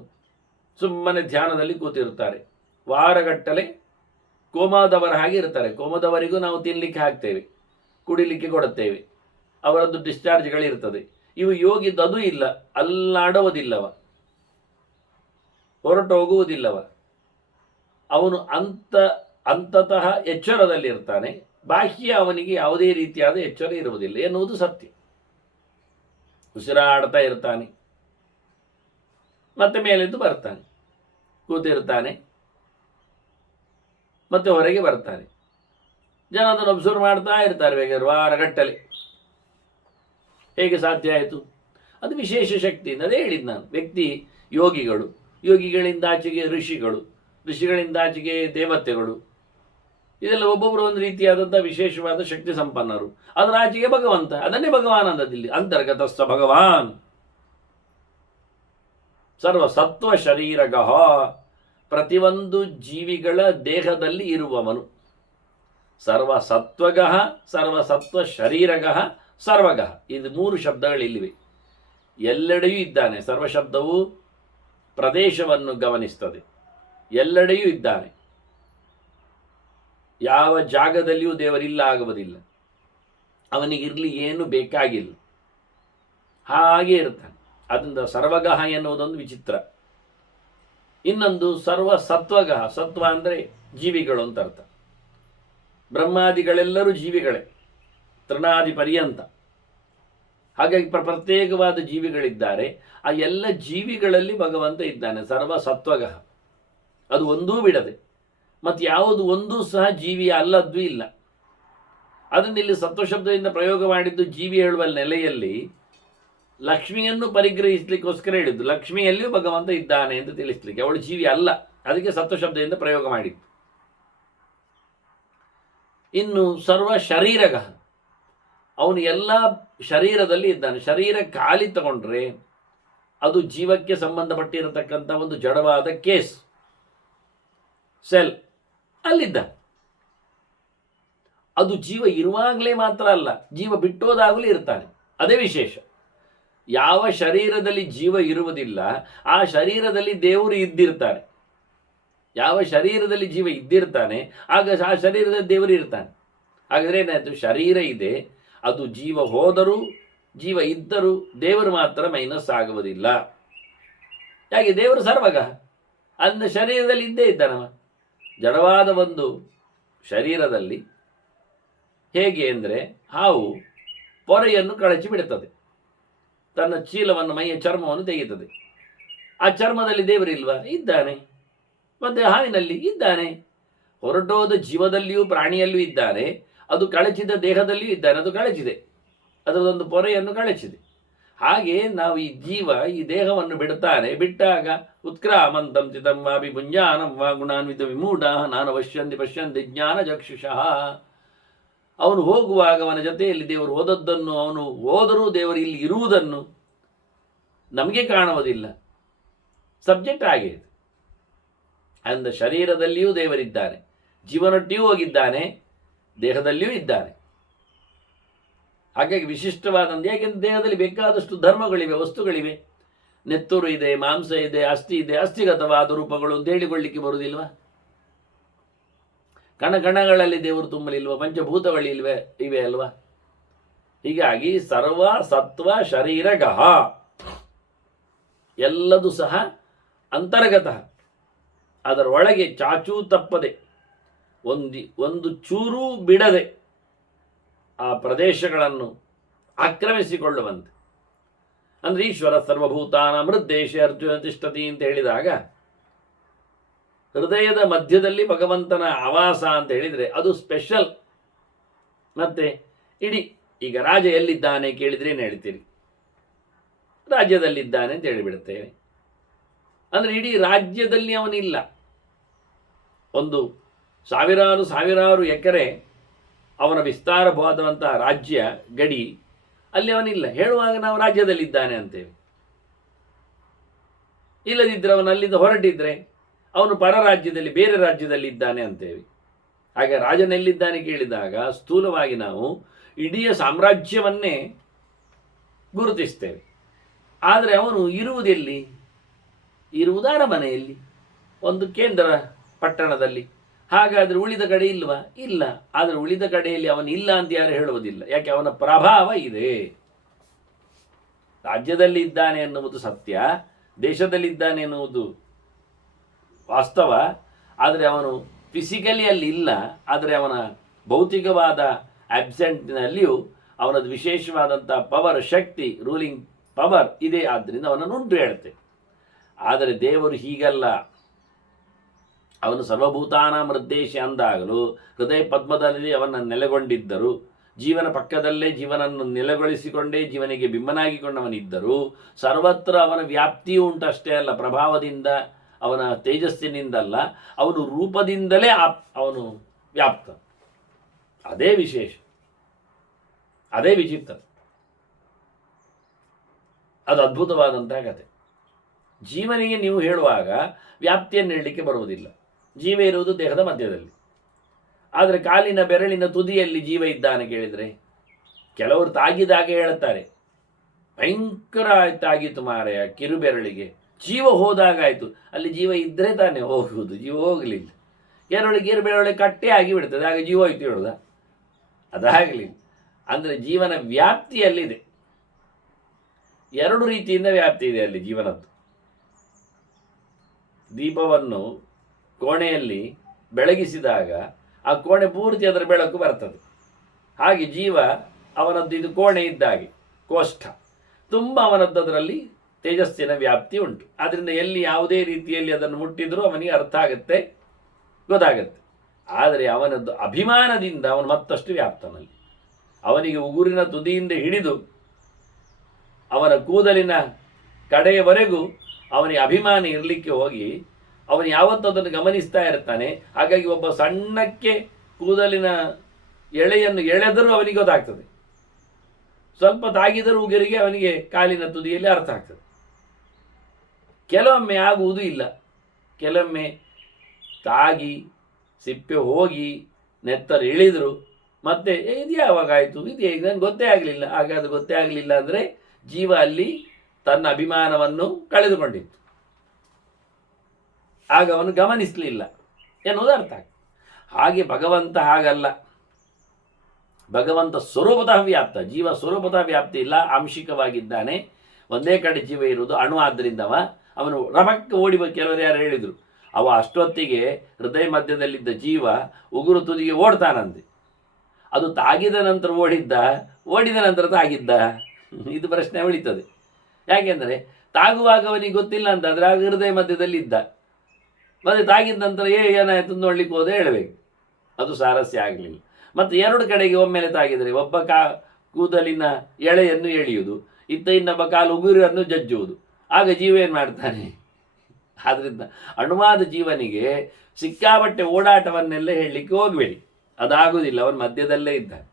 ಸುಮ್ಮನೆ ಧ್ಯಾನದಲ್ಲಿ ಕೂತಿರುತ್ತಾರೆ. ವಾರಗಟ್ಟಲೆ ಕೋಮಾದವರ ಹಾಗೆ ಇರ್ತಾರೆ. ಕೋಮದವರಿಗೂ ನಾವು ತಿನ್ನಲಿಕ್ಕೆ ಹಾಕ್ತೇವೆ, ಕುಡಿಲಿಕ್ಕೆ ಕೊಡುತ್ತೇವೆ, ಅವರದ್ದು ಡಿಸ್ಚಾರ್ಜ್ಗಳಿರ್ತದೆ. ಇವು ಯೋಗಿದ್ದು ಅದೂ ಇಲ್ಲ, ಅಲ್ಲಾಡುವುದಿಲ್ಲವ, ಹೊರಟು ಹೋಗುವುದಿಲ್ಲವ. ಅವನು ಅಂತತಃ ಎಚ್ಚರದಲ್ಲಿರ್ತಾನೆ. ಬಾಹ್ಯ ಅವನಿಗೆ ಯಾವುದೇ ರೀತಿಯಾದ ಎಚ್ಚರ ಇರುವುದಿಲ್ಲ ಎನ್ನುವುದು ಸತ್ಯ. ಉಸಿರಾಡ್ತಾ ಇರ್ತಾನೆ, ಮತ್ತೆ ಮೇಲೆದ್ದು ಬರ್ತಾನೆ, ಕೂತಿರ್ತಾನೆ, ಮತ್ತೆ ಹೊರಗೆ ಬರ್ತಾನೆ. ಜನ ಅದನ್ನು ಅಬ್ಸರ್ವ್ ಮಾಡ್ತಾ ಇರ್ತಾರೆ ಬೇಕಾದ್ರೆ ವಾರಗಟ್ಟಲೆ. ಹೇಗೆ ಸಾಧ್ಯ ಆಯಿತು? ಅದು ವಿಶೇಷ ಶಕ್ತಿಯಿಂದ. ಅದೇ ಹೇಳಿದ್ದು ನಾನು. ವ್ಯಕ್ತಿ ಯೋಗಿಗಳು, ಯೋಗಿಗಳಿಂದಾಚೆಗೆ ಋಷಿಗಳು, ಋಷಿಗಳಿಂದಾಚೆಗೆ ದೇವತೆಗಳು, ಇದೆಲ್ಲ ಒಬ್ಬೊಬ್ಬರು ಒಂದು ರೀತಿಯಾದಂಥ ವಿಶೇಷವಾದ ಶಕ್ತಿ ಸಂಪನ್ನರು. ಅದರ ಆಚೆಗೆ ಭಗವಂತ. ಅದನ್ನೇ ಭಗವಾನ್ ಅಂದದಿಲ್ಲಿ. ಅಂತರ್ಗತಸ್ಥ ಭಗವಾನ್ ಸರ್ವ ಸತ್ವ ಶರೀರಗಃ, ಪ್ರತಿಯೊಂದು ಜೀವಿಗಳ ದೇಹದಲ್ಲಿ ಇರುವವನು. ಸರ್ವಸತ್ವಗಃ, ಸರ್ವಸತ್ವ ಶರೀರಗಃ, ಸರ್ವಗಃ. ಇದು 3 ಶಬ್ದಗಳಿಲ್ಲಿವೆ. ಎಲ್ಲೆಡೆಯೂ ಇದ್ದಾನೆ. ಸರ್ವಶಬ್ದವು ಪ್ರದೇಶವನ್ನು ಗಮನಿಸ್ತದೆ. ಎಲ್ಲೆಡೆಯೂ ಇದ್ದಾನೆ. ಯಾವ ಜಾಗದಲ್ಲಿಯೂ ದೇವರಿಲ್ಲ ಆಗುವುದಿಲ್ಲ. ಅವನಿಗಿರಲಿ ಏನು ಬೇಕಾಗಿಲ್ಲ, ಹಾಗೆ ಇರ್ತಾನೆ. ಅದರಿಂದ ಸರ್ವಗಃ ಎನ್ನುವುದೊಂದು ವಿಚಿತ್ರ. ಇನ್ನೊಂದು ಸರ್ವಸತ್ವಗಃ. ಸತ್ವ ಅಂದರೆ ಜೀವಿಗಳು ಅಂತ ಅರ್ಥ. ಬ್ರಹ್ಮಾದಿಗಳೆಲ್ಲರೂ ಜೀವಿಗಳೇ, ತೃಣಾದಿ ಪರ್ಯಂತ. ಹಾಗಾಗಿ ಪ್ರತ್ಯೇಕವಾದ ಜೀವಿಗಳಿದ್ದಾರೆ. ಆ ಎಲ್ಲ ಜೀವಿಗಳಲ್ಲಿ ಭಗವಂತ ಇದ್ದಾನೆ. ಸರ್ವಸತ್ವಗಃ, ಅದು ಒಂದೂ ಬಿಡದೆ. ಮತ್ತು ಯಾವುದು ಒಂದೂ ಸಹ ಜೀವಿಯ ಅಲ್ಲದ್ದು ಇಲ್ಲ. ಅದನ್ನು ಇಲ್ಲಿ ಸತ್ವಶಬ್ದದಿಂದ ಪ್ರಯೋಗ ಮಾಡಿದ್ದು ಜೀವಿ ಹೇಳುವ ನೆಲೆಯಲ್ಲಿ ಲಕ್ಷ್ಮಿಯನ್ನು ಪರಿಗ್ರಹಿಸಲಿಕ್ಕೋಸ್ಕರ ಹೇಳಿದ್ದು. ಲಕ್ಷ್ಮಿಯಲ್ಲಿಯೂ ಭಗವಂತ ಇದ್ದಾನೆ ಅಂತ ತಿಳಿಸ್ಲಿಕ್ಕೆ. ಅವಳು ಜೀವಿ ಅಲ್ಲ, ಅದಕ್ಕೆ ಸತ್ವಶಬ್ದದಿಂದ ಪ್ರಯೋಗ ಮಾಡಿದ್ದು. ಇನ್ನು ಸರ್ವ ಶರೀರಗ, ಅವನು ಎಲ್ಲ ಶರೀರದಲ್ಲಿ ಇದ್ದಾನೆ. ಶರೀರ ಖಾಲಿ ತಗೊಂಡ್ರೆ ಅದು ಜೀವಕ್ಕೆ ಸಂಬಂಧಪಟ್ಟಿರತಕ್ಕಂಥ ಒಂದು ಜಡವಾದ ಕೇಸ್, ಸೆಲ್, ಅಲ್ಲಿದ್ದ. ಅದು ಜೀವ ಇರುವಾಗಲೇ ಮಾತ್ರ ಅಲ್ಲ, ಜೀವ ಬಿಟ್ಟೋದಾಗಲೂ ಇರ್ತಾನೆ. ಅದೇ ವಿಶೇಷ. ಯಾವ ಶರೀರದಲ್ಲಿ ಜೀವ ಇರುವುದಿಲ್ಲ ಆ ಶರೀರದಲ್ಲಿ ದೇವರು ಇದ್ದಿರ್ತಾನೆ. ಯಾವ ಶರೀರದಲ್ಲಿ ಜೀವ ಇದ್ದಿರ್ತಾನೆ ಆಗ ಆ ಶರೀರದಲ್ಲಿ ದೇವರು ಇರ್ತಾನೆ. ಹಾಗಾದರೆ ಏನಾಯಿತು? ಶರೀರ ಇದೆ, ಅದು ಜೀವ ಹೋದರೂ ಜೀವ ಇದ್ದರೂ ದೇವರು ಮಾತ್ರ ಮೈನಸ್ ಆಗುವುದಿಲ್ಲ. ಯಾಕೆ? ದೇವರು ಸರ್ವಗ, ಅಂದ ಶರೀರದಲ್ಲಿ ಇದ್ದೇ ಇದ್ದಾನವ. ಜಡವಾದ ಒಂದು ಶರೀರದಲ್ಲಿ ಹೇಗೆ ಅಂದರೆ ಹಾವು ಪೊರೆಯನ್ನು ಕಳಚಿ ಬಿಡುತ್ತದೆ, ತನ್ನ ಚೀಲವನ್ನು, ಮೈಯ ಚರ್ಮವನ್ನು ತೆಗೆಯುತ್ತದೆ. ಆ ಚರ್ಮದಲ್ಲಿ ದೇವರಿಲ್ವಾ? ಇದ್ದಾನೆ. ಮತ್ತು ಹಾವಿನಲ್ಲಿ ಇದ್ದಾನೆ. ಹೊರಟೋದ ಜೀವದಲ್ಲಿಯೂ ಪ್ರಾಣಿಯಲ್ಲಿಯೂ ಇದ್ದಾನೆ. ಅದು ಕಳಚಿದ ದೇಹದಲ್ಲಿಯೂ ಇದ್ದಾನೆ. ಅದು ಕಳಚಿದೆ, ಅದರದೊಂದು ಪೊರೆಯನ್ನು ಕಳಚಿದೆ. ಹಾಗೆ ನಾವು ಈ ಜೀವ ಈ ದೇಹವನ್ನು ಬಿಡ್ತಾನೆ. ಬಿಟ್ಟಾಗ ಉತ್ಕ್ರಾಮಂತಂ ಚಿತಂ ವಾಪಿ ಪುಂಜಾನಂ ವಾ ಗುಣಾನ್ವಿತ ವಿಮೂಢ ನಾನು ಪಶ್ಯಂತಿ ಜ್ಞಾನ ಚಕ್ಷುಷಃ. ಅವನು ಹೋಗುವಾಗ ಅವನ ಜೊತೆಯಲ್ಲಿ ದೇವರು ಹೋದದ್ದನ್ನು, ಅವನು ಹೋದರೂ ದೇವರು ಇಲ್ಲಿ ಇರುವುದನ್ನು ನಮಗೆ ಕಾಣುವುದಿಲ್ಲ. ಸಬ್ಜೆಕ್ಟ್ ಆಗಿದೆ. ಅಂದ ಶರೀರದಲ್ಲಿಯೂ ದೇವರಿದ್ದಾನೆ, ಜೀವನೊಟ್ಟಿಯೂ ಹೋಗಿದ್ದಾನೆ, ದೇಹದಲ್ಲಿಯೂ ಇದ್ದಾನೆ. ಹಾಗಾಗಿ ವಿಶಿಷ್ಟವಾದಂತೆ, ಯಾಕೆಂದರೆ ದೇಹದಲ್ಲಿ ಬೇಕಾದಷ್ಟು ಧರ್ಮಗಳಿವೆ, ವಸ್ತುಗಳಿವೆ. ನೆತ್ತೂರು ಇದೆ, ಮಾಂಸ ಇದೆ, ಅಸ್ಥಿ ಇದೆ. ಅಸ್ಥಿಗತವಾದ ರೂಪಗಳು ಅಂತ ಹೇಳಿಕೊಳ್ಳಿಕ್ಕೆ ಬರುವುದಿಲ್ವಾ? ಕಣಕಣಗಳಲ್ಲಿ ದೇವರು ತುಂಬಲಿಲ್ವ? ಪಂಚಭೂತಗಳಿಲ್ವೇ? ಇವೆ ಅಲ್ವಾ? ಹೀಗಾಗಿ ಸರ್ವ ಸತ್ವ ಶರೀರಗಃ, ಎಲ್ಲದೂ ಸಹ ಅಂತರ್ಗತಃ, ಅದರ ಒಳಗೆ ಚಾಚೂ ತಪ್ಪದೆ, ಒಂದು ಚೂರೂ ಬಿಡದೆ ಆ ಪ್ರದೇಶಗಳನ್ನು ಆಕ್ರಮಿಸಿಕೊಳ್ಳುವಂತೆ. ಅಂದರೆ ಈಶ್ವರ ಸರ್ವಭೂತಾನ ಮೃದ್ದೇಶ ಅರ್ಜುನ ತಿಷ್ಠತಿ ಅಂತ ಹೇಳಿದಾಗ ಹೃದಯದ ಮಧ್ಯದಲ್ಲಿ ಭಗವಂತನ ಆವಾಸ ಅಂತ ಹೇಳಿದರೆ ಅದು ಸ್ಪೆಷಲ್. ಮತ್ತೆ ಇಡೀ ಈಗ ರಾಜ ಎಲ್ಲಿದ್ದಾನೆ ಕೇಳಿದ್ರೆ ಏನು ಹೇಳ್ತೀರಿ? ರಾಜ್ಯದಲ್ಲಿದ್ದಾನೆ ಅಂತ ಹೇಳಿಬಿಡುತ್ತೇವೆ. ಅಂದರೆ ಇಡೀ ರಾಜ್ಯದಲ್ಲಿ ಅವನಿಲ್ಲ. ಒಂದು ಸಾವಿರಾರು ಎಕರೆ ಅವನ ವಿಸ್ತಾರವಾದಂತಹ ರಾಜ್ಯ ಗಡಿ, ಅಲ್ಲಿ ಅವನಿಲ್ಲ. ಹೇಳುವಾಗ ನಾವು ರಾಜ್ಯದಲ್ಲಿದ್ದಾನೆ ಅಂತೇವೆ. ಇಲ್ಲದಿದ್ದರೆ ಅವನು ಅಲ್ಲಿಂದ ಹೊರಟಿದ್ರೆ ಅವನು ಪರ ರಾಜ್ಯದಲ್ಲಿ, ಬೇರೆ ರಾಜ್ಯದಲ್ಲಿ ಇದ್ದಾನೆ ಅಂತೇವೆ. ಹಾಗೆ ರಾಜನೆಲ್ಲಿದ್ದಾನೆ ಕೇಳಿದಾಗ ಸ್ಥೂಲವಾಗಿ ನಾವು ಇಡೀ ಸಾಮ್ರಾಜ್ಯವನ್ನೇ ಗುರುತಿಸ್ತೇವೆ. ಆದರೆ ಅವನು ಇರುವುದೆಲ್ಲಿ? ಇರುವುದು ಅರಮನೆಯಲ್ಲಿ, ಒಂದು ಕೇಂದ್ರ ಪಟ್ಟಣದಲ್ಲಿ. ಹಾಗಾದರೆ ಉಳಿದ ಕಡೆ ಇಲ್ವಾ? ಇಲ್ಲ. ಆದರೆ ಉಳಿದ ಕಡೆಯಲ್ಲಿ ಅವನು ಇಲ್ಲ ಅಂತ ಯಾರು ಹೇಳುವುದಿಲ್ಲ. ಯಾಕೆ? ಅವನ ಪ್ರಭಾವ ಇದೆ. ರಾಜ್ಯದಲ್ಲಿ ಇದ್ದಾನೆ ಎನ್ನುವುದು ಸತ್ಯ, ದೇಶದಲ್ಲಿದ್ದಾನೆ ಎನ್ನುವುದು ವಾಸ್ತವ. ಆದರೆ ಅವನು ಫಿಸಿಕಲಿ ಅಲ್ಲಿ ಇಲ್ಲ. ಆದರೆ ಅವನ ಭೌತಿಕವಾದ ಆಬ್ಸೆಂಟ್ನಲ್ಲಿಯೂ ಅವನದು ವಿಶೇಷವಾದಂಥ ಪವರ್, ಶಕ್ತಿ, ರೂಲಿಂಗ್ ಪವರ್ ಇದೆ. ಆದ್ದರಿಂದ ಅವನನ್ನು ಉಂಟು ಹೇಳುತ್ತೆ. ಆದರೆ ದೇವರು ಹೀಗಲ್ಲ. ಅವನು ಸರ್ವಭೂತಾನ ಮೃದ್ದೇಶಿ ಅಂದಾಗಲೂ ಹೃದಯ ಪದ್ಮದಲ್ಲಿ ಅವನ ನೆಲೆಗೊಂಡಿದ್ದರು. ಜೀವನ ಪಕ್ಕದಲ್ಲೇ ಜೀವನನ್ನು ನೆಲೆಗೊಳಿಸಿಕೊಂಡೇ ಜೀವನಿಗೆ ಬಿಂಬನಾಗಿಕೊಂಡವನಿದ್ದರು. ಸರ್ವತ್ರ ಅವನ ವ್ಯಾಪ್ತಿಯೂ ಉಂಟಷ್ಟೇ ಅಲ್ಲ, ಪ್ರಭಾವದಿಂದ, ಅವನ ತೇಜಸ್ಸಿನಿಂದಲ್ಲ, ಅವನು ರೂಪದಿಂದಲೇ ಅವನು ವ್ಯಾಪ್ತ. ಅದೇ ವಿಶೇಷ, ಅದೇ ವಿಚಿತ್ರ. ಅದು ಅದ್ಭುತವಾದಂತಹ ಕತೆ. ಜೀವನಿಗೆ ನೀವು ಹೇಳುವಾಗ ವ್ಯಾಪ್ತಿಯನ್ನು ಹೇಳಲಿಕ್ಕೆ ಬರುವುದಿಲ್ಲ. ಜೀವ ಇರುವುದು ದೇಹದ ಮಧ್ಯದಲ್ಲಿ. ಆದರೆ ಕಾಲಿನ ಬೆರಳಿನ ತುದಿಯಲ್ಲಿ ಜೀವ ಇದ್ದಾನೆ ಕೇಳಿದರೆ ಕೆಲವರು ತಾಗಿದಾಗ ಹೇಳುತ್ತಾರೆ, ಭಯಂಕರ ತಾಗಿತು ಮಾರೆಯ ಕಿರುಬೆರಳಿಗೆ, ಜೀವ ಹೋದಾಗಾಯಿತು. ಅಲ್ಲಿ ಜೀವ ಇದ್ದರೆ ತಾನೇ ಹೋಗುವುದು, ಜೀವ ಹೋಗಲಿಲ್ಲ. ಕಿರುಬೆರಳಿಗೆ ಕಟ್ಟೆ ಆಗಿ ಬಿಡ್ತದೆ, ಆಗ ಜೀವ ಹೋಯ್ತು ಹೇಳುದ? ಅದಾಗಲಿಲ್ಲ. ಅಂದರೆ ಜೀವನ ವ್ಯಾಪ್ತಿಯಲ್ಲಿದೆ. ಎರಡು ರೀತಿಯಿಂದ ವ್ಯಾಪ್ತಿ ಇದೆ ಅಲ್ಲಿ ಜೀವನದ್ದು. ದೀಪವನ್ನು ಕೋಣೆಯಲ್ಲಿ ಬೆಳಗಿಸಿದಾಗ ಆ ಕೋಣೆ ಪೂರ್ತಿ ಅದರ ಬೆಳಕು ಬರ್ತದೆ. ಹಾಗೆ ಜೀವ ಅವನದ್ದು ಇದು ಕೋಣೆ ಇದ್ದಾಗೆ, ಕೋಷ್ಠ ತುಂಬ ಅವನದ್ದು ಅದರಲ್ಲಿ ತೇಜಸ್ಸಿನ ವ್ಯಾಪ್ತಿ ಉಂಟು. ಆದ್ದರಿಂದ ಎಲ್ಲಿ ಯಾವುದೇ ರೀತಿಯಲ್ಲಿ ಅದನ್ನು ಮುಟ್ಟಿದರೂ ಅವನಿಗೆ ಅರ್ಥ ಆಗುತ್ತೆ, ಗೊತ್ತಾಗತ್ತೆ. ಆದರೆ ಅವನದ್ದು ಅಭಿಮಾನದಿಂದ ಅವನು ಮತ್ತಷ್ಟು ವ್ಯಾಪ್ತನಲ್ಲಿ. ಅವನಿಗೆ ಉಗುರಿನ ತುದಿಯಿಂದ ಹಿಡಿದು ಅವನ ಕೂದಲಿನ ಕಡೆಯವರೆಗೂ ಅವನಿಗೆ ಅಭಿಮಾನ ಇರಲಿಕ್ಕೆ ಹೋಗಿ ಅವನು ಯಾವತ್ತೂ ಅದನ್ನು ಗಮನಿಸ್ತಾ ಇರ್ತಾನೆ. ಹಾಗಾಗಿ ಒಬ್ಬ ಸಣ್ಣಕ್ಕೆ ಕೂದಲಿನ ಎಳೆಯನ್ನು ಎಳೆದರೂ ಅವನಿಗೆ ಗೊತ್ತಾಗ್ತದೆ. ಸ್ವಲ್ಪ ತಾಗಿದರೂ ಉಗುರಿಗೆ ಅವನಿಗೆ ಕಾಲಿನ ತುದಿಯಲ್ಲಿ ಅರ್ಥ ಆಗ್ತದೆ. ಕೆಲವೊಮ್ಮೆ ಆಗುವುದೂ ಇಲ್ಲ. ಕೆಲವೊಮ್ಮೆ ತಾಗಿ ಸಿಪ್ಪೆ ಹೋಗಿ ನೆತ್ತರು ಇಳಿದರು ಮತ್ತೆ ಇದು ಯಾವಾಗ ಆಯಿತು, ಇದು ಹೇಗೆ ನನಗೆ ಗೊತ್ತೇ ಆಗಲಿಲ್ಲ. ಹಾಗಾದ್ರೆ ಗೊತ್ತೇ ಆಗಲಿಲ್ಲ ಅಂದರೆ ಜೀವ ಅಲ್ಲಿ ತನ್ನ ಅಭಿಮಾನವನ್ನು ಕಳೆದುಕೊಂಡಿತ್ತು. ಆಗ ಅವನು ಗಮನಿಸಲಿಲ್ಲ ಎನ್ನುವುದು ಅರ್ಥ ಆಗ್ತದೆ. ಹಾಗೆ ಭಗವಂತ ಹಾಗಲ್ಲ. ಭಗವಂತ ಸ್ವರೂಪತಃ ವ್ಯಾಪ್ತ. ಜೀವ ಸ್ವರೂಪತಃ ವ್ಯಾಪ್ತಿ ಇಲ್ಲ, ಆಂಶಿಕವಾಗಿದ್ದಾನೆ. ಒಂದೇ ಕಡೆ ಜೀವ ಇರುವುದು, ಅಣು. ಆದ್ದರಿಂದ ಅವನು ರಭಕ್ಕೆ ಓಡಿ. ಕೆಲವರು ಯಾರು ಹೇಳಿದರು, ಅವ ಅಷ್ಟೊತ್ತಿಗೆ ಹೃದಯ ಮಧ್ಯದಲ್ಲಿದ್ದ ಜೀವ ಉಗುರು ತುದಿಗೆ ಓಡ್ತಾನಂತೆ. ಅದು ತಾಗಿದ ನಂತರ ಓಡಿದ ನಂತರ ತಾಗಿದ್ದ? ಇದು ಪ್ರಶ್ನೆ ಉಳಿತದೆ. ಯಾಕೆಂದರೆ ತಾಗುವಾಗ ಅವನಿಗೆ ಗೊತ್ತಿಲ್ಲ ಅಂತ ಆದರೆ ಆಗ ಹೃದಯ ಮಧ್ಯದಲ್ಲಿ ಇದ್ದ. ಮತ್ತು ತಾಗಿದ ನಂತರ ಏನಾಯಿತು ನೋಡ್ಲಿಕ್ಕೆ ಹೋದೆ ಹೇಳಬೇಕು. ಅದು ಸಾರಸ್ಯ ಆಗಲಿಲ್ಲ. ಮತ್ತು ಎರಡು ಕಡೆಗೆ ಒಮ್ಮೆಲೆ ತಾಗಿದರೆ ಒಬ್ಬ ಕೂದಲಿನ ಎಳೆಯನ್ನು ಎಳೆಯುವುದು, ಇನ್ನೊಬ್ಬ ಕಾಲು ಉಗುರನ್ನು ಜಜ್ಜುವುದು. ಆಗ ಜೀವ ಏನು ಮಾಡ್ತಾನೆ? ಆದ್ದರಿಂದ ಅಣುವಾದ ಜೀವನಿಗೆ ಸಿಕ್ಕಾಬಟ್ಟೆ ಓಡಾಟವನ್ನೆಲ್ಲ ಹೇಳಲಿಕ್ಕೆ ಹೋಗಬೇಡಿ, ಅದಾಗುವುದಿಲ್ಲ. ಅವನ ಮಧ್ಯದಲ್ಲೇ ಇದ್ದಾನೆ.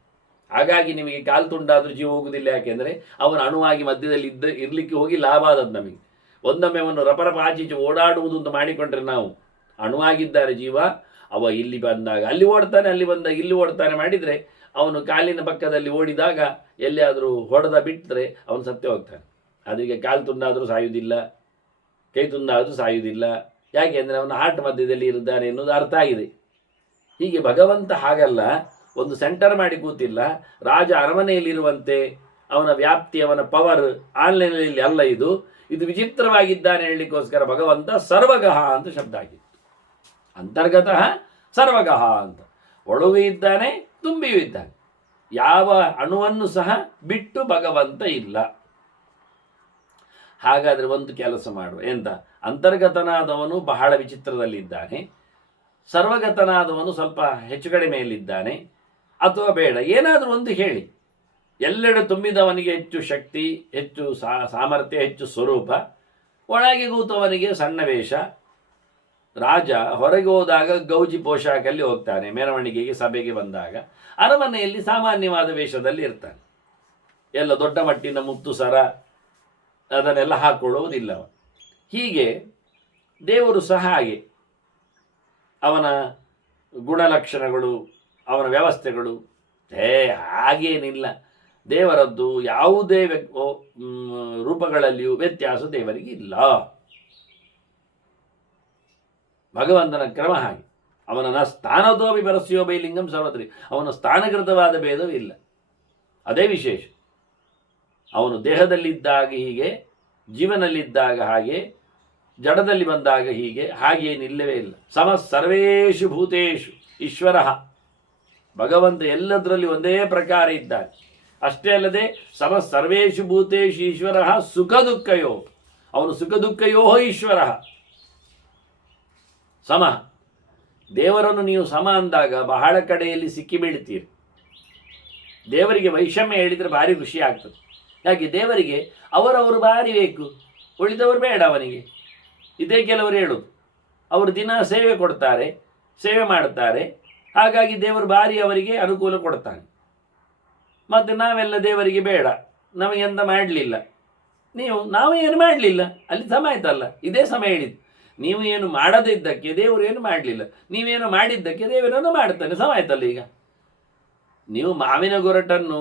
ಹಾಗಾಗಿ ನಿಮಗೆ ಕಾಲು ತುಂಡಾದರೂ ಜೀವ ಹೋಗುವುದಿಲ್ಲ. ಯಾಕೆಂದರೆ ಅವನು ಅಣುವಾಗಿ ಮಧ್ಯದಲ್ಲಿ ಇರಲಿಕ್ಕೆ ಹೋಗಿ ಲಾಭ ಆದದ್ದು ನಮಗೆ. ಒಂದೊಮ್ಮೆ ಅವನು ರಪರಪ ಆಚೀಚೆ ಓಡಾಡುವುದು ಅಂತ ಮಾಡಿಕೊಂಡ್ರೆ ನಾವು ಅಣುವಾಗಿದ್ದಾರೆ ಜೀವ. ಅವ ಇಲ್ಲಿ ಬಂದಾಗ ಅಲ್ಲಿ ಓಡ್ತಾನೆ, ಅಲ್ಲಿ ಬಂದಾಗ ಇಲ್ಲಿ ಓಡ್ತಾನೆ ಮಾಡಿದರೆ ಅವನು ಕಾಲಿನ ಪಕ್ಕದಲ್ಲಿ ಓಡಿದಾಗ ಎಲ್ಲಿಯಾದರೂ ಹೊಡೆದ ಬಿಟ್ಟರೆ ಅವನು ಸತ್ಯ ಹೋಗ್ತಾನೆ. ಅದಕ್ಕೆ ಕಾಲು ತುಂಡಾದರೂ ಸಾಯುವುದಿಲ್ಲ, ಕೈ ತುಂಡಾದರೂ ಸಾಯುವುದಿಲ್ಲ. ಯಾಕೆಂದರೆ ಅವನ ಹಾರ್ಟ್ ಮಧ್ಯದಲ್ಲಿ ಇರುತ್ತಾನೆ ಎನ್ನುವುದು ಅರ್ಥ ಆಗಿದೆ. ಹೀಗೆ ಭಗವಂತ ಹಾಗಲ್ಲ, ಒಂದು ಸೆಂಟರ್ ಮಾಡಿ ಕೂತಿಲ್ಲ. ರಾಜ ಅರಮನೆಯಲ್ಲಿರುವಂತೆ ಅವನ ವ್ಯಾಪ್ತಿ, ಅವನ ಪವರ್ ಆನ್ಲೈನಲ್ಲಿ ಅಲ್ಲ. ಇದು ವಿಚಿತ್ರವಾಗಿದ್ದಾನೆ ಹೇಳಲಿಕ್ಕೋಸ್ಕರ ಭಗವಂತ ಸರ್ವಗಹ ಅಂತ ಶಬ್ದ ಆಗಿತ್ತು. ಅಂತರ್ಗತಃ ಸರ್ವಗಹ ಅಂತ. ಒಳಗೂ ಇದ್ದಾನೆ, ತುಂಬಿಯೂ ಇದ್ದಾನೆ. ಯಾವ ಅಣುವನ್ನು ಸಹ ಬಿಟ್ಟು ಭಗವಂತ ಇಲ್ಲ. ಹಾಗಾದರೆ ಒಂದು ಕೆಲಸ ಮಾಡುವ. ಎಂತ? ಅಂತರ್ಗತನಾದವನು ಬಹಳ ವಿಚಿತ್ರದಲ್ಲಿದ್ದಾನೆ, ಸರ್ವಗತನಾದವನು ಸ್ವಲ್ಪ ಹೆಚ್ಚು ಕಡಿಮೆಯಲ್ಲಿದ್ದಾನೆ, ಅಥವಾ ಬೇಡ ಏನಾದರೂ ಒಂದು ಹೇಳಿ. ಎಲ್ಲೆಡೆ ತುಂಬಿದವನಿಗೆ ಹೆಚ್ಚು ಶಕ್ತಿ, ಹೆಚ್ಚು ಸಾಮರ್ಥ್ಯ, ಹೆಚ್ಚು ಸ್ವರೂಪ. ಒಳಗೆ ಕೂತವನಿಗೆ ಸಣ್ಣ ವೇಷ. ರಾಜ ಹೊರಗೆ ಹೋದಾಗ ಗೌಜಿ ಪೋಷಾಕಲ್ಲಿ ಹೋಗ್ತಾನೆ, ಮೆರವಣಿಗೆಗೆ ಸಭೆಗೆ ಬಂದಾಗ. ಅರಮನೆಯಲ್ಲಿ ಸಾಮಾನ್ಯವಾದ ವೇಷದಲ್ಲಿ ಇರ್ತಾನೆ. ಎಲ್ಲ ದೊಡ್ಡ ಮಟ್ಟಿನ ಮುತ್ತು ಸರ ಅದನ್ನೆಲ್ಲ ಹಾಕೊಳ್ಳುವುದಿಲ್ಲ. ಹೀಗೆ ದೇವರು ಸಹ ಹಾಗೆ. ಅವನ ಗುಣಲಕ್ಷಣಗಳು, ಅವನ ವ್ಯವಸ್ಥೆಗಳು ಹಾಗೇನಿಲ್ಲ. ದೇವರದ್ದು ಯಾವುದೇ ರೂಪಗಳಲ್ಲಿಯೂ ವ್ಯತ್ಯಾಸ ದೇವರಿಗೆ ಇಲ್ಲ. ಭಗವಂತನ ಕ್ರಮ ಹಾಗೆ. ಅವನ ಸ್ಥಾನದೋ ವಿಪರಸ್ಯೋ ಬೈಲಿಂಗಂ ಸರ್ವತ್ರಿ, ಅವನ ಸ್ಥಾನಕೃತವಾದ ಭೇದವೂ ಇಲ್ಲ. ಅದೇ ವಿಶೇಷ. ಅವನು ದೇಹದಲ್ಲಿದ್ದಾಗ ಹೀಗೆ, ಜೀವನಲ್ಲಿದ್ದಾಗ ಹಾಗೆ, ಜಡದಲ್ಲಿ ಬಂದಾಗ ಹೀಗೆ, ಹಾಗೇನಿಲ್ಲವೇ ಇಲ್ಲ. ಸಮ ಸರ್ವೇಷು ಭೂತೇಷು ಈಶ್ವರ, ಭಗವಂತ ಎಲ್ಲದರಲ್ಲಿ ಒಂದೇ ಪ್ರಕಾರ ಇದ್ದಾನೆ. ಅಷ್ಟೇ ಅಲ್ಲದೆ ಸಮ ಸರ್ವೇಷು ಭೂತೇಷು ಈಶ್ವರ ಸುಖ ದುಃಖಯೋ, ಅವನು ಸುಖ ದುಃಖಯೋ ಈಶ್ವರ ಸಮ. ದೇವರನ್ನು ನೀವು ಸಮ ಅಂದಾಗ ಬಹಳ ಕಡೆಯಲ್ಲಿ ಸಿಕ್ಕಿ ಬೀಳ್ತೀರಿ. ದೇವರಿಗೆ ವೈಷಮ್ಯ ಹೇಳಿದರೆ ಭಾರಿ ಖುಷಿ ಆಗ್ತದೆ. ಯಾಕೆ? ದೇವರಿಗೆ ಅವರವರು ಭಾರಿ ಬೇಕು, ಉಳಿದವರು ಬೇಡ ಅವನಿಗೆ. ಇದೇ ಕೆಲವರು ಹೇಳೋದು. ಅವರು ದಿನ ಸೇವೆ ಕೊಡ್ತಾರೆ, ಸೇವೆ ಮಾಡ್ತಾರೆ, ಹಾಗಾಗಿ ದೇವರು ಭಾರಿ ಅವರಿಗೆ ಅನುಕೂಲ ಕೊಡ್ತಾನೆ. ಮತ್ತು ನಾವೆಲ್ಲ ದೇವರಿಗೆ ಬೇಡ, ನಮಗೆಂತ ಮಾಡಲಿಲ್ಲ. ನಾವು ಏನು ಮಾಡಲಿಲ್ಲ, ಅಲ್ಲಿ ಸಮ ಆಯ್ತಲ್ಲ. ಇದೇ ಸಮ ಹೇಳಿದ್ದು. ನೀವು ಏನು ಮಾಡದಿದ್ದಕ್ಕೆ ದೇವರು ಏನು ಮಾಡಲಿಲ್ಲ, ನೀವೇನು ಮಾಡಿದ್ದಕ್ಕೆ ದೇವರನ್ನು ಮಾಡ್ತಾನೆ. ಸಮ ಆಯ್ತಲ್ಲ. ಈಗ ನೀವು ಮಾವಿನ ಗೊರಟನ್ನು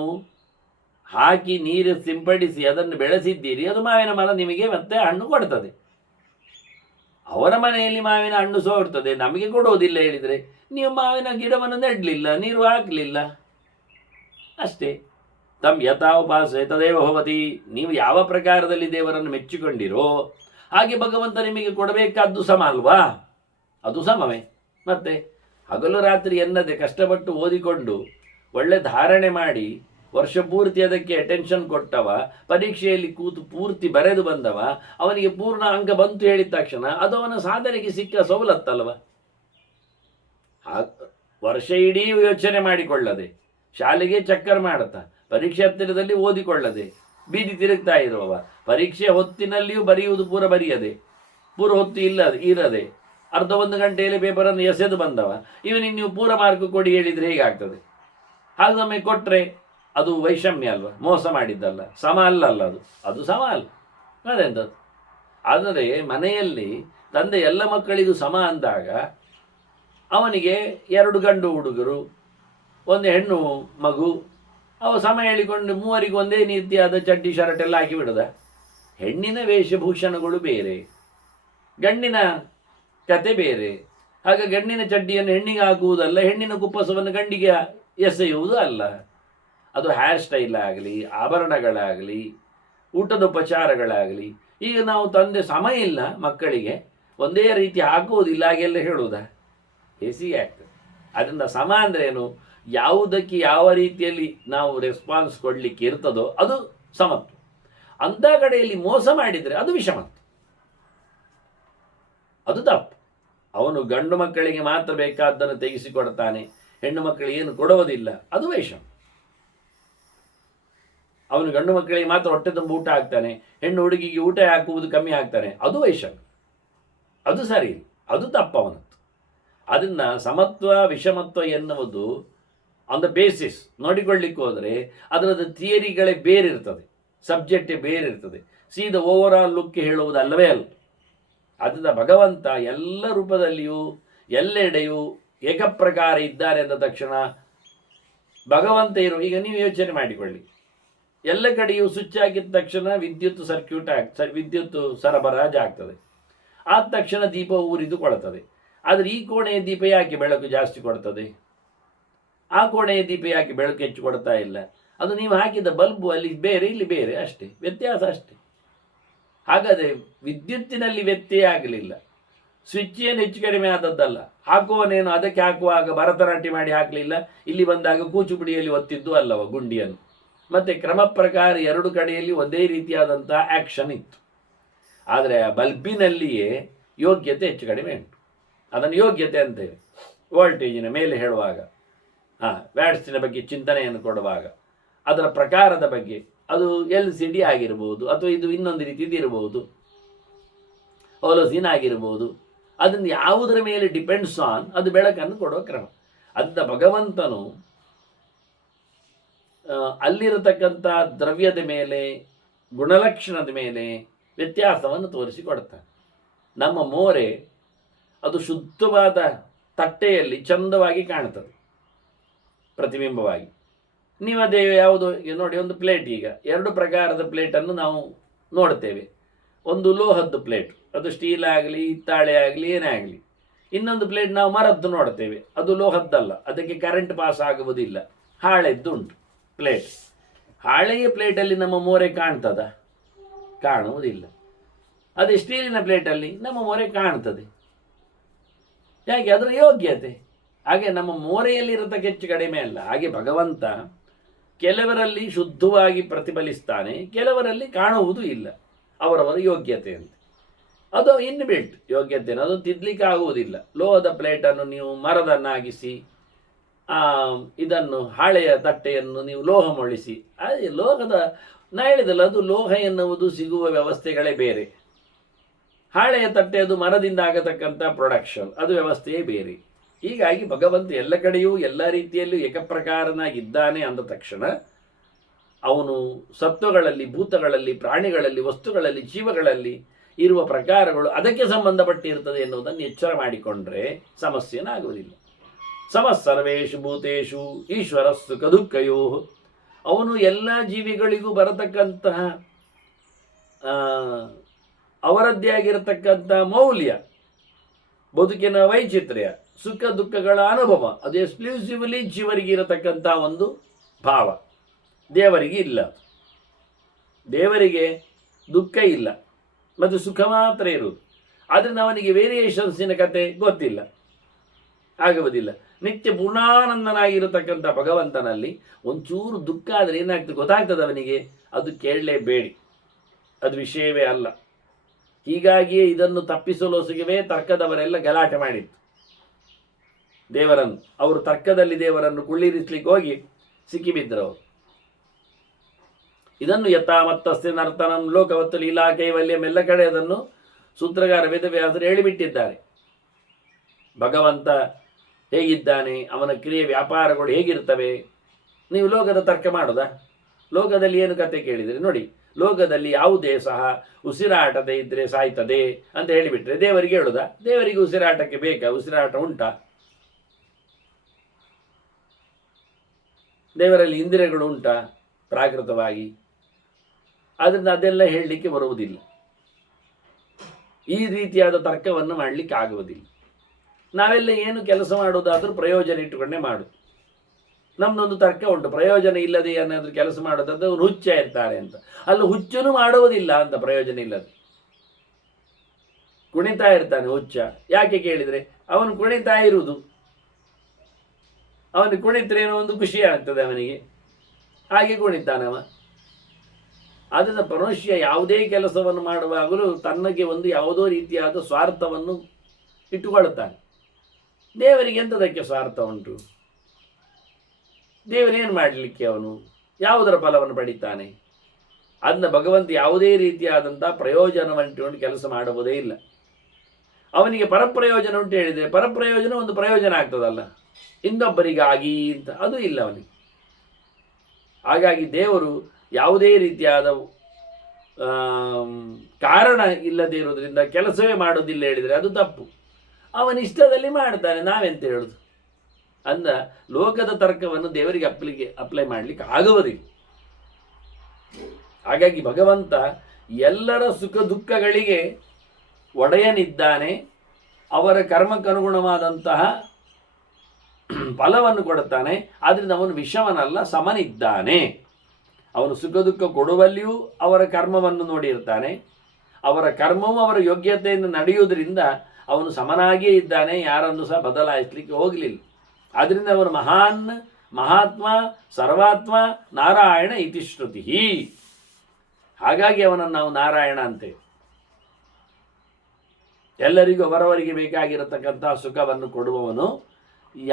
ಹಾಕಿ ನೀರು ಸಿಂಪಡಿಸಿ ಅದನ್ನು ಬೆಳೆಸಿದ್ದೀರಿ, ಅದು ಮಾವಿನ ಮರ ನಿಮಗೆ ಮತ್ತೆ ಹಣ್ಣು ಕೊಡ್ತದೆ. ಅವರ ಮನೆಯಲ್ಲಿ ಮಾವಿನ ಹಣ್ಣು ಸೋರ್ತದೆ, ನಮಗೆ ಕೊಡೋದಿಲ್ಲ ಹೇಳಿದರೆ ನೀವು ಮಾವಿನ ಗಿಡವನ್ನು ನೆಡಲಿಲ್ಲ, ನೀರು ಹಾಕಲಿಲ್ಲ, ಅಷ್ಟೇ. ತಮ್ ಯಥಾ ಉಪಾಸ ತದೇವ ಭವತಿ. ನೀವು ಯಾವ ಪ್ರಕಾರದಲ್ಲಿ ದೇವರನ್ನು ಮೆಚ್ಚಿಕೊಂಡಿರೋ ಹಾಗೆ ಭಗವಂತ ನಿಮಗೆ ಕೊಡಬೇಕಾದ್ದು ಸಮ ಅಲ್ವಾ? ಅದು ಸಮವೇ. ಮತ್ತೆ ಹಗಲು ರಾತ್ರಿ ಎನ್ನದೆ ಕಷ್ಟಪಟ್ಟು ಓದಿಕೊಂಡು ಒಳ್ಳೆ ಧಾರಣೆ ಮಾಡಿ ವರ್ಷ ಪೂರ್ತಿ ಅದಕ್ಕೆ ಅಟೆನ್ಷನ್ ಕೊಟ್ಟವ, ಪರೀಕ್ಷೆಯಲ್ಲಿ ಕೂತು ಪೂರ್ತಿ ಬರೆದು ಬಂದವ, ಅವನಿಗೆ ಪೂರ್ಣ ಅಂಕ ಬಂತು ಹೇಳಿದ ತಕ್ಷಣ ಅದು ಅವನ ಸಾಧನೆಗೆ ಸಿಕ್ಕ ಸವಲತ್ತಲ್ವ? ವರ್ಷ ಇಡೀ ಯೋಚನೆ ಮಾಡಿಕೊಳ್ಳದೆ, ಶಾಲೆಗೆ ಚಕ್ಕರ್ ಮಾಡುತ್ತಾ, ಪರೀಕ್ಷೆ ಹತ್ತಿರದಲ್ಲಿ ಓದಿಕೊಳ್ಳದೆ ಬೀದಿ ತಿರುಗ್ತಾ ಇರುವವ, ಪರೀಕ್ಷೆ ಹೊತ್ತಿನಲ್ಲಿಯೂ ಬರೆಯುವುದು ಪೂರ ಬರೆಯದೆ, ಪೂರ ಹೊತ್ತು ಇರದೆ ಅರ್ಧ ಒಂದು ಗಂಟೆಯಲ್ಲಿ ಪೇಪರನ್ನು ಎಸೆದು ಬಂದವ, ಇವನಿಗೆ ನೀವು ಪೂರ ಮಾರ್ಕ್ ಕೊಡಿ ಹೇಳಿದರೆ ಹೇಗಾಗ್ತದೆ? ಹಾಗೆ ನಮಗೆ ಕೊಟ್ಟರೆ ಅದು ವೈಷಮ್ಯ ಅಲ್ವ? ಮೋಸ ಮಾಡಿದ್ದಲ್ಲ, ಸಮ ಅಲ್ಲಲ್ಲ, ಅದು ಸಮ ಅಲ್ಲ. ಅದೆಂಥದ್ದು? ಆದರೆ ಮನೆಯಲ್ಲಿ ತಂದೆ ಎಲ್ಲ ಮಕ್ಕಳಿಗೂ ಸಮ ಅಂದಾಗ ಅವನಿಗೆ 2 ಗಂಡು ಹುಡುಗರು, 1 ಹೆಣ್ಣು ಮಗು, ಅವ ಸಮ ಹೇಳಿಕೊಂಡು ಮೂವರಿಗೆ ಒಂದೇ ರೀತಿಯಾದ ಚಡ್ಡಿ ಶರ್ಟ್ ಎಲ್ಲ ಹಾಕಿ ಬಿಡದ? ಹೆಣ್ಣಿನ ವೇಷಭೂಷಣಗಳು ಬೇರೆ, ಗಂಡಿನ ಕತೆ ಬೇರೆ. ಆಗ ಗಂಡಿನ ಚಡ್ಡಿಯನ್ನು ಹೆಣ್ಣಿಗೆ ಹಾಕುವುದಲ್ಲ, ಹೆಣ್ಣಿನ ಕುಪ್ಪಸವನ್ನು ಗಂಡಿಗೆ ಎಸೆಯುವುದು ಅಲ್ಲ. ಅದು ಹೇರ್ ಸ್ಟೈಲ್ ಆಗಲಿ, ಆಭರಣಗಳಾಗಲಿ, ಊಟದ ಉಪಚಾರಗಳಾಗಲಿ. ಈಗ ನಾವು ತಂದೆ ಸಮ ಇಲ್ಲ ಮಕ್ಕಳಿಗೆ, ಒಂದೇ ರೀತಿ ಹಾಕುವುದಿಲ್ಲ, ಹಾಗೆಲ್ಲ ಹೇಳುವುದ? ಹೇಸಿಗೆ ಆಗ್ತದೆ. ಅದರಿಂದ ಸಮ ಅಂದರೆ ಏನು? ಯಾವುದಕ್ಕೆ ಯಾವ ರೀತಿಯಲ್ಲಿ ನಾವು ರೆಸ್ಪಾನ್ಸ್ ಕೊಡಲಿಕ್ಕೆ ಇರ್ತದೋ ಅದು ಸಮತ್ವ. ಅಂಥ ಕಡೆಯಲ್ಲಿ ಮೋಸ ಮಾಡಿದರೆ ಅದು ವಿಷಮತ್ವ, ಅದು ತಪ್ಪು. ಅವನು ಗಂಡು ಮಕ್ಕಳಿಗೆ ಮಾತ್ರ ಬೇಕಾದ್ದನ್ನು ತೆಗೆಸಿಕೊಡ್ತಾನೆ, ಹೆಣ್ಣು ಮಕ್ಕಳಿಗೆ ಏನು ಕೊಡುವುದಿಲ್ಲ, ಅದು ವೈಷಮ್ಯ. ಅವನು ಗಂಡು ಮಕ್ಕಳಿಗೆ ಮಾತ್ರ ಹೊಟ್ಟೆ ತುಂಬ ಊಟ ಹಾಕ್ತಾನೆ, ಹೆಣ್ಣು ಹುಡುಗಿಗೆ ಊಟ ಹಾಕುವುದು ಕಮ್ಮಿ ಆಗ್ತಾನೆ, ಅದು ವೈಷಮ್ಯ, ಅದು ಸರಿ ಇಲ್ಲ, ಅದು ತಪ್ಪವನದ್ದು. ಅದನ್ನು ಸಮತ್ವ ವಿಷಮತ್ವ ಎನ್ನುವುದು ಆನ್ ದ ಬೇಸಿಸ್ ನೋಡಿಕೊಳ್ಳಿಕ್ಕೆ ಹೋದರೆ ಅದರದ್ದು ಥಿಯರಿಗಳೇ ಬೇರೆ ಇರ್ತದೆ, ಸಬ್ಜೆಕ್ಟೇ ಬೇರೆ ಇರ್ತದೆ. ಸೀದ ಓವರ್ ಆಲ್ ಲುಕ್ ಹೇಳುವುದು ಅಲ್ಲವೇ ಅಲ್ಲ. ಅದರಿಂದ ಭಗವಂತ ಎಲ್ಲ ರೂಪದಲ್ಲಿಯೂ ಎಲ್ಲೆಡೆಯೂ ಏಕಪ್ರಕಾರ ಇದ್ದಾರೆ ಅಂದ ತಕ್ಷಣ ಭಗವಂತ ಈಗ ನೀವು ಯೋಚನೆ ಮಾಡಿಕೊಳ್ಳಿ, ಎಲ್ಲ ಕಡೆಯೂ ಸ್ವಿಚ್ ಆಗಿದ ತಕ್ಷಣ ವಿದ್ಯುತ್ ವಿದ್ಯುತ್ ಸರಬರಾಜು ಆಗ್ತದೆ. ಆದ ತಕ್ಷಣ ದೀಪ ಉರಿದುಕೊಳ್ಳುತ್ತದೆ. ಆದರೆ ಈ ಕೋಣೆಯ ದೀಪ ಯಾಕೆ ಬೆಳಕು ಜಾಸ್ತಿ ಕೊಡ್ತದೆ? ಆ ಕೋಣೆಯ ದೀಪ ಯಾಕೆ ಬೆಳಕು ಹೆಚ್ಚು ಕೊಡ್ತಾ ಇಲ್ಲ? ಅದು ನೀವು ಹಾಕಿದ ಬಲ್ಬು ಅಲ್ಲಿ ಬೇರೆ, ಇಲ್ಲಿ ಬೇರೆ, ಅಷ್ಟೇ ವ್ಯತ್ಯಾಸ, ಅಷ್ಟೇ. ಹಾಗಾದರೆ ವಿದ್ಯುತ್ತಿನಲ್ಲಿ ವ್ಯತ್ಯಯ ಆಗಲಿಲ್ಲ, ಸ್ವಿಚ್ ಏನು ಹೆಚ್ಚು ಕಡಿಮೆ ಆದದ್ದಲ್ಲ. ಹಾಕುವನೇನು ಅದಕ್ಕೆ ಹಾಕುವಾಗ ಭರತನಾಟ್ಯ ಮಾಡಿ ಹಾಕಲಿಲ್ಲ, ಇಲ್ಲಿ ಬಂದಾಗ ಕೂಚುಪುಡಿಯಲ್ಲಿ ಒತ್ತಿದ್ದು ಅಲ್ಲವ ಗುಂಡಿಯನ್ನು. ಮತ್ತು ಕ್ರಮ ಪ್ರಕಾರ 2 ಕಡೆಯಲ್ಲಿ ಒಂದೇ ರೀತಿಯಾದಂಥ ಆ್ಯಕ್ಷನ್ ಇತ್ತು. ಆದರೆ ಆ ಬಲ್ಬಿನಲ್ಲಿಯೇ ಯೋಗ್ಯತೆ ಹೆಚ್ಚು ಕಡಿಮೆ ಉಂಟು. ಅದನ್ನು ಯೋಗ್ಯತೆ ಅಂತೇವೆ. ವೋಲ್ಟೇಜಿನ ಮೇಲೆ ಹೇಳುವಾಗ, ವ್ಯಾಟ್ಸಿನ ಬಗ್ಗೆ ಚಿಂತನೆಯನ್ನು ಕೊಡುವಾಗ, ಅದರ ಪ್ರಕಾರದ ಬಗ್ಗೆ, ಅದು LCD ಆಗಿರ್ಬೋದು, ಅಥವಾ ಇದು ಇನ್ನೊಂದು ರೀತಿದು ಇರಬಹುದು, ಹೊಲಸಿನ ಆಗಿರ್ಬೋದು, ಅದನ್ನು ಯಾವುದರ ಮೇಲೆ ಡಿಪೆಂಡ್ಸ್ ಆನ್ ಅದು ಬೆಳಕನ್ನು ಕೊಡುವ ಕ್ರಮ. ಅಂತ ಭಗವಂತನು ಅಲ್ಲಿರತಕ್ಕಂಥ ದ್ರವ್ಯದ ಮೇಲೆ, ಗುಣಲಕ್ಷಣದ ಮೇಲೆ ವ್ಯತ್ಯಾಸವನ್ನು ತೋರಿಸಿಕೊಡ್ತಾನೆ. ನಮ್ಮ ಮೋರೆ ಅದು ಶುದ್ಧವಾದ ತಟ್ಟೆಯಲ್ಲಿ ಚಂದವಾಗಿ ಕಾಣುತ್ತದೆ ಪ್ರತಿಬಿಂಬವಾಗಿ. ನೀವದೇ ಯಾವುದು ಈಗ ನೋಡಿ, ಒಂದು ಪ್ಲೇಟ್, ಈಗ ಎರಡು ಪ್ರಕಾರದ ಪ್ಲೇಟನ್ನು ನಾವು ನೋಡ್ತೇವೆ. ಒಂದು ಲೋಹದ್ದು ಪ್ಲೇಟ್, ಅದು ಸ್ಟೀಲ್ ಆಗಲಿ ಹಿತ್ತಾಳೆ ಆಗಲಿ ಏನೇ ಆಗಲಿ. ಇನ್ನೊಂದು ಪ್ಲೇಟ್ ನಾವು ಮರದ್ದು ನೋಡ್ತೇವೆ, ಅದು ಲೋಹದ್ದಲ್ಲ, ಅದಕ್ಕೆ ಕರೆಂಟ್ ಪಾಸ್ ಆಗುವುದಿಲ್ಲ, ಹಾಳೆದ್ದು ಉಂಟು ಪ್ಲೇಟ್. ಹಾಳೆಯ ಪ್ಲೇಟಲ್ಲಿ ನಮ್ಮ ಮೋರೆ ಕಾಣ್ತದ? ಕಾಣುವುದಿಲ್ಲ. ಅದೇ ಸ್ಟೀಲಿನ ಪ್ಲೇಟಲ್ಲಿ ನಮ್ಮ ಮೋರೆ ಕಾಣ್ತದೆ. ಯಾಕೆ? ಅದರ ಯೋಗ್ಯತೆ. ಹಾಗೆ ನಮ್ಮ ಮೋರೆಯಲ್ಲಿರತಕ್ಕ ಹೆಚ್ಚು ಕಡಿಮೆ ಅಲ್ಲ. ಹಾಗೆ ಭಗವಂತ ಕೆಲವರಲ್ಲಿ ಶುದ್ಧವಾಗಿ ಪ್ರತಿಫಲಿಸ್ತಾನೆ, ಕೆಲವರಲ್ಲಿ ಕಾಣುವುದು ಇಲ್ಲ, ಅವರವರ ಯೋಗ್ಯತೆ ಅಂತ. ಅದು ಇನ್ಬಿಲ್ಟ್ ಯೋಗ್ಯತೆ, ಅದು ತಿದ್ದಲಿಕ್ಕೆ ಆಗುವುದಿಲ್ಲ. ಲೋಹದ ಪ್ಲೇಟನ್ನು ನೀವು ಮರದನ್ನಾಗಿಸಿ, ಇದನ್ನು ಹಾಳೆಯ ತಟ್ಟೆಯನ್ನು ನೀವು ಲೋಹ ಮೊಳಿಸಿ, ಅದೇ ಲೋಹದ, ನಾ ಹೇಳಿದಲ್ಲ, ಅದು ಲೋಹ ಎನ್ನುವುದು ಸಿಗುವ ವ್ಯವಸ್ಥೆಗಳೇ ಬೇರೆ. ಹಾಳೆಯ ತಟ್ಟೆ ಅದು ಮರದಿಂದ ಆಗತಕ್ಕಂಥ ಪ್ರೊಡಕ್ಷನ್, ಅದು ವ್ಯವಸ್ಥೆಯೇ ಬೇರೆ. ಹೀಗಾಗಿ ಭಗವಂತ ಎಲ್ಲ ಕಡೆಯೂ ಎಲ್ಲ ರೀತಿಯಲ್ಲೂ ಏಕಪ್ರಕಾರನಾಗಿದ್ದಾನೆ ಅಂದ ತಕ್ಷಣ ಅವನು ಸತ್ವಗಳಲ್ಲಿ, ಭೂತಗಳಲ್ಲಿ, ಪ್ರಾಣಿಗಳಲ್ಲಿ, ವಸ್ತುಗಳಲ್ಲಿ, ಜೀವಗಳಲ್ಲಿ ಇರುವ ಪ್ರಕಾರಗಳು ಅದಕ್ಕೆ ಸಂಬಂಧಪಟ್ಟಿರ್ತದೆ ಎನ್ನುವುದನ್ನು ಎಚ್ಚರ ಮಾಡಿಕೊಂಡ್ರೆ ಸಮಸ್ಯೆನಾಗುವುದಿಲ್ಲ. ಸಮಸ್ಸರ್ವೇಷು ಭೂತೇಷು ಈಶ್ವರ ಸುಖ ದುಃಖಯೋ. ಅವನು ಎಲ್ಲ ಜೀವಿಗಳಿಗೂ ಬರತಕ್ಕಂತಹ ಅವರದ್ದೇ ಆಗಿರತಕ್ಕಂಥ ಮೌಲ್ಯ, ಬದುಕಿನ ವೈಚಿತ್ರ್ಯ, ಸುಖ ದುಃಖಗಳ ಅನುಭವ, ಅದು ಎಕ್ಸ್ಕ್ಲೂಸಿವ್ಲಿ ಜೀವರಿಗೆ ಇರತಕ್ಕಂಥ ಒಂದು ಭಾವ. ದೇವರಿಗೆ ಇಲ್ಲ. ದೇವರಿಗೆ ದುಃಖ ಇಲ್ಲ ಮತ್ತು ಸುಖ ಮಾತ್ರ ಇರುವುದು. ಆದ್ದರಿಂದ ಅವನಿಗೆ ವೇರಿಯೇಷನ್ಸಿನ ಕತೆ ಗೊತ್ತಿಲ್ಲ, ಆಗುವುದಿಲ್ಲ. ನಿತ್ಯ ಪೂರ್ಣಾನಂದನಾಗಿರತಕ್ಕಂಥ ಭಗವಂತನಲ್ಲಿ ಒಂಚೂರು ದುಃಖ ಆದರೆ ಏನಾಗ್ತದೆ ಗೊತ್ತಾಗ್ತದೆ ಅವನಿಗೆ? ಅದು ಕೇಳಲೇಬೇಡಿ, ಅದು ವಿಷಯವೇ ಅಲ್ಲ. ಹೀಗಾಗಿಯೇ ಇದನ್ನು ತಪ್ಪಿಸಲೋಸಿಗೆ ತರ್ಕದವರೆಲ್ಲ ಗಲಾಟೆ ಮಾಡಿತ್ತು ದೇವರನ್ನು. ಅವರು ತರ್ಕದಲ್ಲಿ ದೇವರನ್ನು ಕುಳ್ಳಿರಿಸಲಿಕ್ಕೆ ಹೋಗಿ ಸಿಕ್ಕಿಬಿದ್ದರು ಅವರು. ಇದನ್ನು ಯಥಾಮತ್ತಸ್ತಿ ನರ್ತನಂ ಲೋಕವತ್ತು ಲೀಲಾ ಕೈವಲ್ಯಂ, ಎಲ್ಲ ಕಡೆ ಅದನ್ನು ಸೂತ್ರಗಾರ ವೇದವ್ಯಾಸರು ಹೇಳಿಬಿಟ್ಟಿದ್ದಾರೆ. ಭಗವಂತ ಹೇಗಿದ್ದಾನೆ, ಅವನ ಕ್ರಿಯೆ ವ್ಯಾಪಾರಗಳು ಹೇಗಿರ್ತವೆ, ನೀವು ಲೋಕದ ತರ್ಕ ಮಾಡೋದಾ? ಲೋಕದಲ್ಲಿ ಏನು ಕತೆ ಕೇಳಿದರೆ ನೋಡಿ, ಲೋಕದಲ್ಲಿ ಯಾವುದೇ ಸಹ ಉಸಿರಾಟದೇ ಇದ್ದರೆ ಸಾಯ್ತದೆ ಅಂತ ಹೇಳಿಬಿಟ್ರೆ ದೇವರಿಗೆ ಹೇಳುದಾ? ದೇವರಿಗೆ ಉಸಿರಾಟಕ್ಕೆ ಬೇಕಾ? ಉಸಿರಾಟ ಉಂಟಾ? ದೇವರಲ್ಲಿ ಇಂದ್ರಿಯಗಳು ಉಂಟಾ ಪ್ರಾಕೃತವಾಗಿ? ಆದ್ದರಿಂದ ಅದೆಲ್ಲ ಹೇಳಲಿಕ್ಕೆ ಬರುವುದಿಲ್ಲ. ಈ ರೀತಿಯಾದ ತರ್ಕವನ್ನು ಮಾಡಲಿಕ್ಕೆ ಆಗುವುದಿಲ್ಲ. ನಾವೆಲ್ಲ ಏನು ಕೆಲಸ ಮಾಡುವುದಾದ್ರೂ ಪ್ರಯೋಜನ ಇಟ್ಟುಕೊಂಡೇ ಮಾಡು. ನಮ್ದೊಂದು ತರ್ಕ ಉಂಟು, ಪ್ರಯೋಜನ ಇಲ್ಲದೆ ಏನಾದರೂ ಕೆಲಸ ಮಾಡೋದಾದ್ರೆ ಅವನು ಹುಚ್ಚ ಇರ್ತಾರೆ ಅಂತ. ಅಲ್ಲಿ ಹುಚ್ಚನು ಮಾಡುವುದಿಲ್ಲ ಅಂತ, ಪ್ರಯೋಜನ ಇಲ್ಲದೆ ಕುಣಿತಾ ಇರ್ತಾನೆ ಹುಚ್ಚ. ಯಾಕೆ ಕೇಳಿದರೆ ಅವನು ಕುಣಿತಾ ಇರುವುದು, ಅವನು ಕುಣಿತರೇನೋ ಒಂದು ಖುಷಿ ಆಗ್ತದೆ ಅವನಿಗೆ, ಹಾಗೆ ಕುಣಿತಾನವ. ಆದ್ದರಿಂದ ಮನುಷ್ಯ ಯಾವುದೇ ಕೆಲಸವನ್ನು ಮಾಡುವಾಗಲೂ ತನ್ನಗೆ ಒಂದು ಯಾವುದೋ ರೀತಿಯಾದ ಸ್ವಾರ್ಥವನ್ನು ಇಟ್ಟುಕೊಳ್ಳುತ್ತಾನೆ. ದೇವರಿಗೆ ಎಂಥದಕ್ಕೆ ಸ್ವಾರ್ಥ ಉಂಟು? ದೇವರೇನು ಮಾಡಲಿಕ್ಕೆ ಅವನು ಯಾವುದರ ಫಲವನ್ನು ಪಡಿತಾನೆ? ಅದನ್ನ ಭಗವಂತ ಯಾವುದೇ ರೀತಿಯಾದಂಥ ಪ್ರಯೋಜನವನ್ನಿಟ್ಟುಕೊಂಡು ಕೆಲಸ ಮಾಡುವುದೇ ಇಲ್ಲ. ಅವನಿಗೆ ಪರಪ್ರಯೋಜನ ಉಂಟು ಹೇಳಿದರೆ ಪರಪ್ರಯೋಜನ ಒಂದು ಪ್ರಯೋಜನ ಆಗ್ತದಲ್ಲ, ಇನ್ನೊಬ್ಬರಿಗಾಗಿ ಅಂತ, ಅದು ಇಲ್ಲ ಅವನಿಗೆ. ಹಾಗಾಗಿ ದೇವರು ಯಾವುದೇ ರೀತಿಯಾದ ಕಾರಣ ಇಲ್ಲದೆ ಇರೋದ್ರಿಂದ ಕೆಲಸವೇ ಮಾಡೋದಿಲ್ಲ ಹೇಳಿದರೆ ಅದು ತಪ್ಪು. ಅವನಿಷ್ಟದಲ್ಲಿ ಮಾಡ್ತಾನೆ, ನಾವೆಂತ ಹೇಳುದು? ಅಂದ ಲೋಕದ ತರ್ಕವನ್ನು ದೇವರಿಗೆ ಅಪ್ಲೈ ಮಾಡಲಿಕ್ಕೆ ಆಗುವುದಿಲ್ಲ. ಹಾಗಾಗಿ ಭಗವಂತ ಎಲ್ಲರ ಸುಖ ದುಃಖಗಳಿಗೆ ಒಡೆಯನಿದ್ದಾನೆ. ಅವರ ಕರ್ಮಕ್ಕನುಗುಣವಾದಂತಹ ಫಲವನ್ನು ಕೊಡುತ್ತಾನೆ. ಆದ್ದರಿಂದ ಅವನು ವಿಷಮನಲ್ಲ, ಸಮನಿದ್ದಾನೆ. ಅವನು ಸುಖ ದುಃಖ ಕೊಡುವಲ್ಲಿಯೂ ಅವರ ಕರ್ಮವನ್ನು ನೋಡಿರ್ತಾನೆ. ಅವರ ಕರ್ಮವು ಅವರ ಯೋಗ್ಯತೆಯನ್ನು ನಡೆಯುವುದರಿಂದ ಅವನು ಸಮನಾಗಿಯೇ ಇದ್ದಾನೆ, ಯಾರನ್ನು ಸಹ ಬದಲಾಯಿಸಲಿಕ್ಕೆ ಹೋಗಲಿಲ್ಲ. ಆದ್ದರಿಂದ ಅವನು ಮಹಾನ್, ಮಹಾತ್ಮ, ಸರ್ವಾತ್ಮ, ನಾರಾಯಣ ಇತಿ ಶ್ರುತಿ. ಹಾಗಾಗಿ ಅವನನ್ನು ನಾವು ನಾರಾಯಣ ಅಂತೇವೆ. ಎಲ್ಲರಿಗೂ ಅವರವರಿಗೆ ಬೇಕಾಗಿರತಕ್ಕಂತಹ ಸುಖವನ್ನು ಕೊಡುವವನು,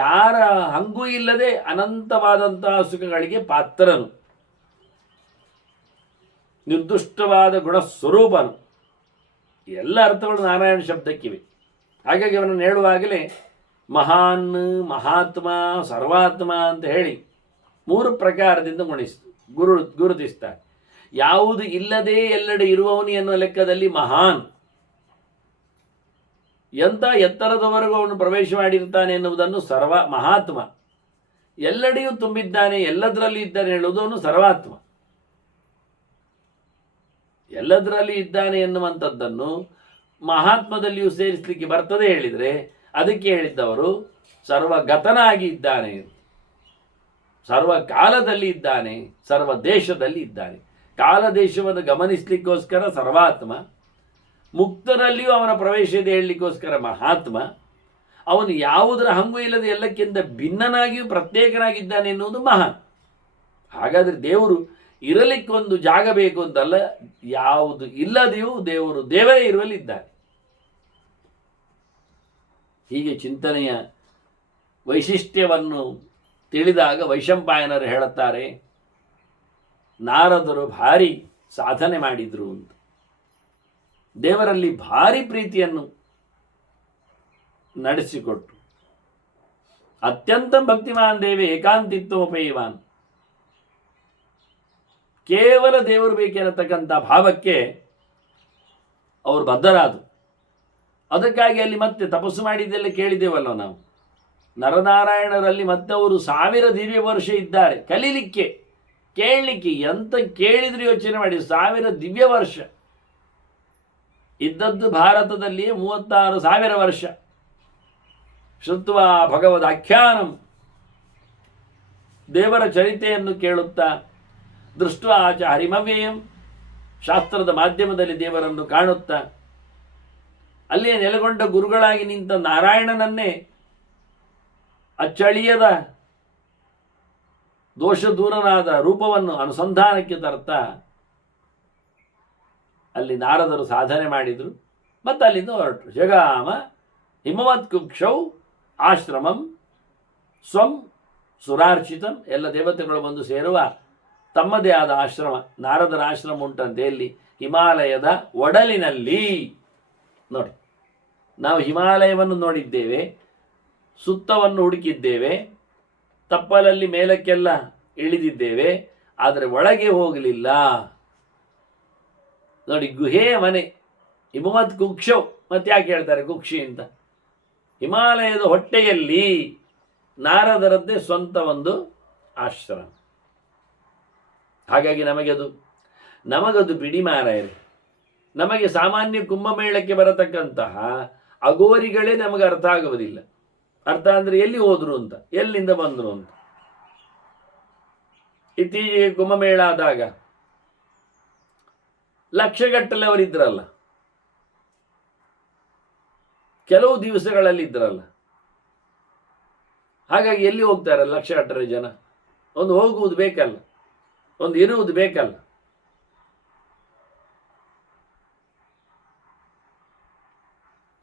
ಯಾರ ಹಂಗೂ ಇಲ್ಲದೆ ಅನಂತವಾದಂತಹ ಸುಖಗಳಿಗೆ ಪಾತ್ರನು, ನಿರ್ದುಷ್ಟವಾದ ಗುಣಸ್ವರೂಪನು. ಎಲ್ಲ ಅರ್ಥಗಳು ನಾರಾಯಣ ಶಬ್ದಕ್ಕಿವೆ. ಹಾಗಾಗಿ ಅವನನ್ನು ಹೇಳುವಾಗಲೇ ಮಹಾನ್, ಮಹಾತ್ಮ, ಸರ್ವಾತ್ಮ ಅಂತ ಹೇಳಿ 3 ಪ್ರಕಾರದಿಂದ ಗುರುತಿಸ್ತಾರೆ. ಯಾವುದು ಇಲ್ಲದೆ ಎಲ್ಲೆಡೆ ಇರುವವನು ಎನ್ನುವ ಲೆಕ್ಕದಲ್ಲಿ ಮಹಾನ್, ಎಂಥ ಎತ್ತರದವರೆಗೂ ಅವನು ಪ್ರವೇಶ ಮಾಡಿರ್ತಾನೆ ಎನ್ನುವುದನ್ನು ಮಹಾತ್ಮ. ಎಲ್ಲೆಡೆಯೂ ತುಂಬಿದ್ದಾನೆ, ಎಲ್ಲದರಲ್ಲಿ ಇದ್ದಾನೆ ಹೇಳುವುದು ಅವನು ಸರ್ವಾತ್ಮ. ಎಲ್ಲದರಲ್ಲಿ ಇದ್ದಾನೆ ಎನ್ನುವಂಥದ್ದನ್ನು ಮಹಾತ್ಮದಲ್ಲಿಯೂ ಸೇರಿಸಲಿಕ್ಕೆ ಬರ್ತದೆ ಹೇಳಿದರೆ ಅದಕ್ಕೆ ಹೇಳಿದ್ದವರು ಸರ್ವಗತನಾಗಿ ಇದ್ದಾನೆ, ಸರ್ವಕಾಲದಲ್ಲಿ ಇದ್ದಾನೆ, ಸರ್ವ ದೇಶದಲ್ಲಿ ಇದ್ದಾನೆ. ಕಾಲ ದೇಶವನ್ನು ಗಮನಿಸಲಿಕ್ಕೋಸ್ಕರ ಸರ್ವಾತ್ಮ, ಮುಕ್ತರಲ್ಲಿಯೂ ಅವನ ಪ್ರವೇಶ ಇದೆ ಹೇಳಲಿಕ್ಕೋಸ್ಕರ ಮಹಾತ್ಮ. ಅವನು ಯಾವುದರ ಹಂಗು ಇಲ್ಲದೆ ಎಲ್ಲಕ್ಕಿಂತ ಭಿನ್ನನಾಗಿಯೂ ಪ್ರತ್ಯೇಕನಾಗಿದ್ದಾನೆ ಎನ್ನುವುದು ಮಹಾನ್. ಹಾಗಾದರೆ ದೇವರು ಇರಲಿಕ್ಕೊಂದು ಜಾಗ ಬೇಕು ಅಂತಲ್ಲ, ಯಾವುದು ಇಲ್ಲದೆಯೂ ದೇವರು ದೇವರೇ ಇರುವಲ್ಲಿ ಇದ್ದಾನೆ. ಹೀಗೆ ಚಿಂತನೆಯ ವೈಶಿಷ್ಟ್ಯವನ್ನು ತಿಳಿದಾಗ ವೈಶಂಪಾಯನರು ಹೇಳುತ್ತಾರೆ, ನಾರದರು ಭಾರಿ ಸಾಧನೆ ಮಾಡಿದರು ಅಂತ. ದೇವರಲ್ಲಿ ಭಾರಿ ಪ್ರೀತಿಯನ್ನು ನಡೆಸಿಕೊಟ್ಟು ಅತ್ಯಂತ ಭಕ್ತಿಮಾನ್ ದೇವಿ ಏಕಾಂತಿತ್ವೋಪೇಯವಾನ್, ಕೇವಲ ದೇವರು ಬೇಕೆನ್ನತಕ್ಕಂಥ ಭಾವಕ್ಕೆ ಅವರು ಬದ್ಧರಾದರು. ಅದಕ್ಕಾಗಿ ಅಲ್ಲಿ ಮತ್ತೆ ತಪಸ್ಸು ಮಾಡಿದ್ದೆಲ್ಲ ಕೇಳಿದ್ದೇವಲ್ಲ ನಾವು. ನರನಾರಾಯಣರಲ್ಲಿ ಮತ್ತೆ ಅವರು 1000 ದಿವ್ಯ ವರ್ಷ ಇದ್ದಾರೆ ಕಲೀಲಿಕ್ಕೆ, ಕೇಳಲಿಕ್ಕೆ. ಎಂತ ಕೇಳಿದ್ರು ಯೋಚನೆ ಮಾಡಿ, 1000 ದಿವ್ಯ ವರ್ಷ ಇದ್ದದ್ದು ಭಾರತದಲ್ಲಿಯೇ 36,000 ವರ್ಷ. ಶ್ರುತ್ವಾ ಭಗವದ್ ಆಖ್ಯಾನಂ, ದೇವರ ಚರಿತೆಯನ್ನು ಕೇಳುತ್ತಾ, ದೃಷ್ಟ್ವಾ ಚ ಹರಿಮವ್ಯಯಂ, ಶಾಸ್ತ್ರದ ಮಾಧ್ಯಮದಲ್ಲಿ ದೇವರನ್ನು ಕಾಣುತ್ತಾ, ಅಲ್ಲಿಯೇ ನೆಲೆಗೊಂಡ ಗುರುಗಳಾಗಿ ನಿಂತ ನಾರಾಯಣನನ್ನೇ ಅಚ್ಚಳಿಯದ ದೋಷ ದೂರನಾದ ರೂಪವನ್ನು ಅನುಸಂಧಾನಕ್ಕೆ ತರ್ತಾ ಅಲ್ಲಿ ನಾರದರು ಸಾಧನೆ ಮಾಡಿದರು. ಮತ್ತು ಅಲ್ಲಿಂದ ಹೊರಟರು. ಜಗಾಮ ಹಿಮವತ್ ಕುಕ್ಷೌ ಆಶ್ರಮಂ ಸ್ವಂ ಸುರಾರ್ಚಿತಂ, ಎಲ್ಲ ದೇವತೆಗಳು ಬಂದು ಸೇರುವ ತಮ್ಮದೇ ಆದ ಆಶ್ರಮ, ನಾರದರ ಆಶ್ರಮ ಉಂಟಂತೆ ಎಲ್ಲಿ? ಹಿಮಾಲಯದ ಒಡಲಿನಲ್ಲಿ. ನೋಡಿ, ನಾವು ಹಿಮಾಲಯವನ್ನು ನೋಡಿದ್ದೇವೆ, ಸುತ್ತವನ್ನು ಹುಡುಕಿದ್ದೇವೆ, ತಪ್ಪಲಲ್ಲಿ ಮೇಲಕ್ಕೆಲ್ಲ ಇಳಿದಿದ್ದೇವೆ, ಆದರೆ ಒಳಗೆ ಹೋಗಲಿಲ್ಲ. ನೋಡಿ, ಗುಹೆಯ ಮನೆ ಹಿಮವತ್ ಕುಕ್ಷೌ. ಮತ್ತೆ ಯಾಕೆ ಹೇಳ್ತಾರೆ ಕುಕ್ಷಿ ಅಂತ? ಹಿಮಾಲಯದ ಹೊಟ್ಟೆಯಲ್ಲಿ ನಾರದರದ್ದೇ ಸ್ವಂತ ಒಂದು ಆಶ್ರಮ. ಹಾಗಾಗಿ ನಮಗದು ಬಿಡಿ ಮಾರಾಯರೆ. ನಮಗೆ ಸಾಮಾನ್ಯ ಕುಂಭಮೇಳಕ್ಕೆ ಬರತಕ್ಕಂತಹ ಅಗೋರಿಗಳೇ ನಮಗೆ ಅರ್ಥ ಆಗುವುದಿಲ್ಲ. ಅರ್ಥ ಅಂದರೆ ಎಲ್ಲಿ ಹೋದ್ರು ಅಂತ, ಎಲ್ಲಿಂದ ಬಂದರು ಅಂತ. ಇತ್ತೀಚೆಗೆ ಕುಂಭಮೇಳ ಆದಾಗ ಲಕ್ಷಗಟ್ಟಲೆ ಅವರಿದ್ರಲ್ಲ, ಕೆಲವು ದಿವಸಗಳಲ್ಲಿ ಇದ್ರಲ್ಲ. ಹಾಗಾಗಿ ಎಲ್ಲಿ ಹೋಗ್ತಾರೆ ಲಕ್ಷಗಟ್ಟಲೆ ಜನ? ಒಂದು ಹೋಗುವುದು ಬೇಕಲ್ಲ, ಒಂದು ಇರುವುದು ಬೇಕಲ್ಲ.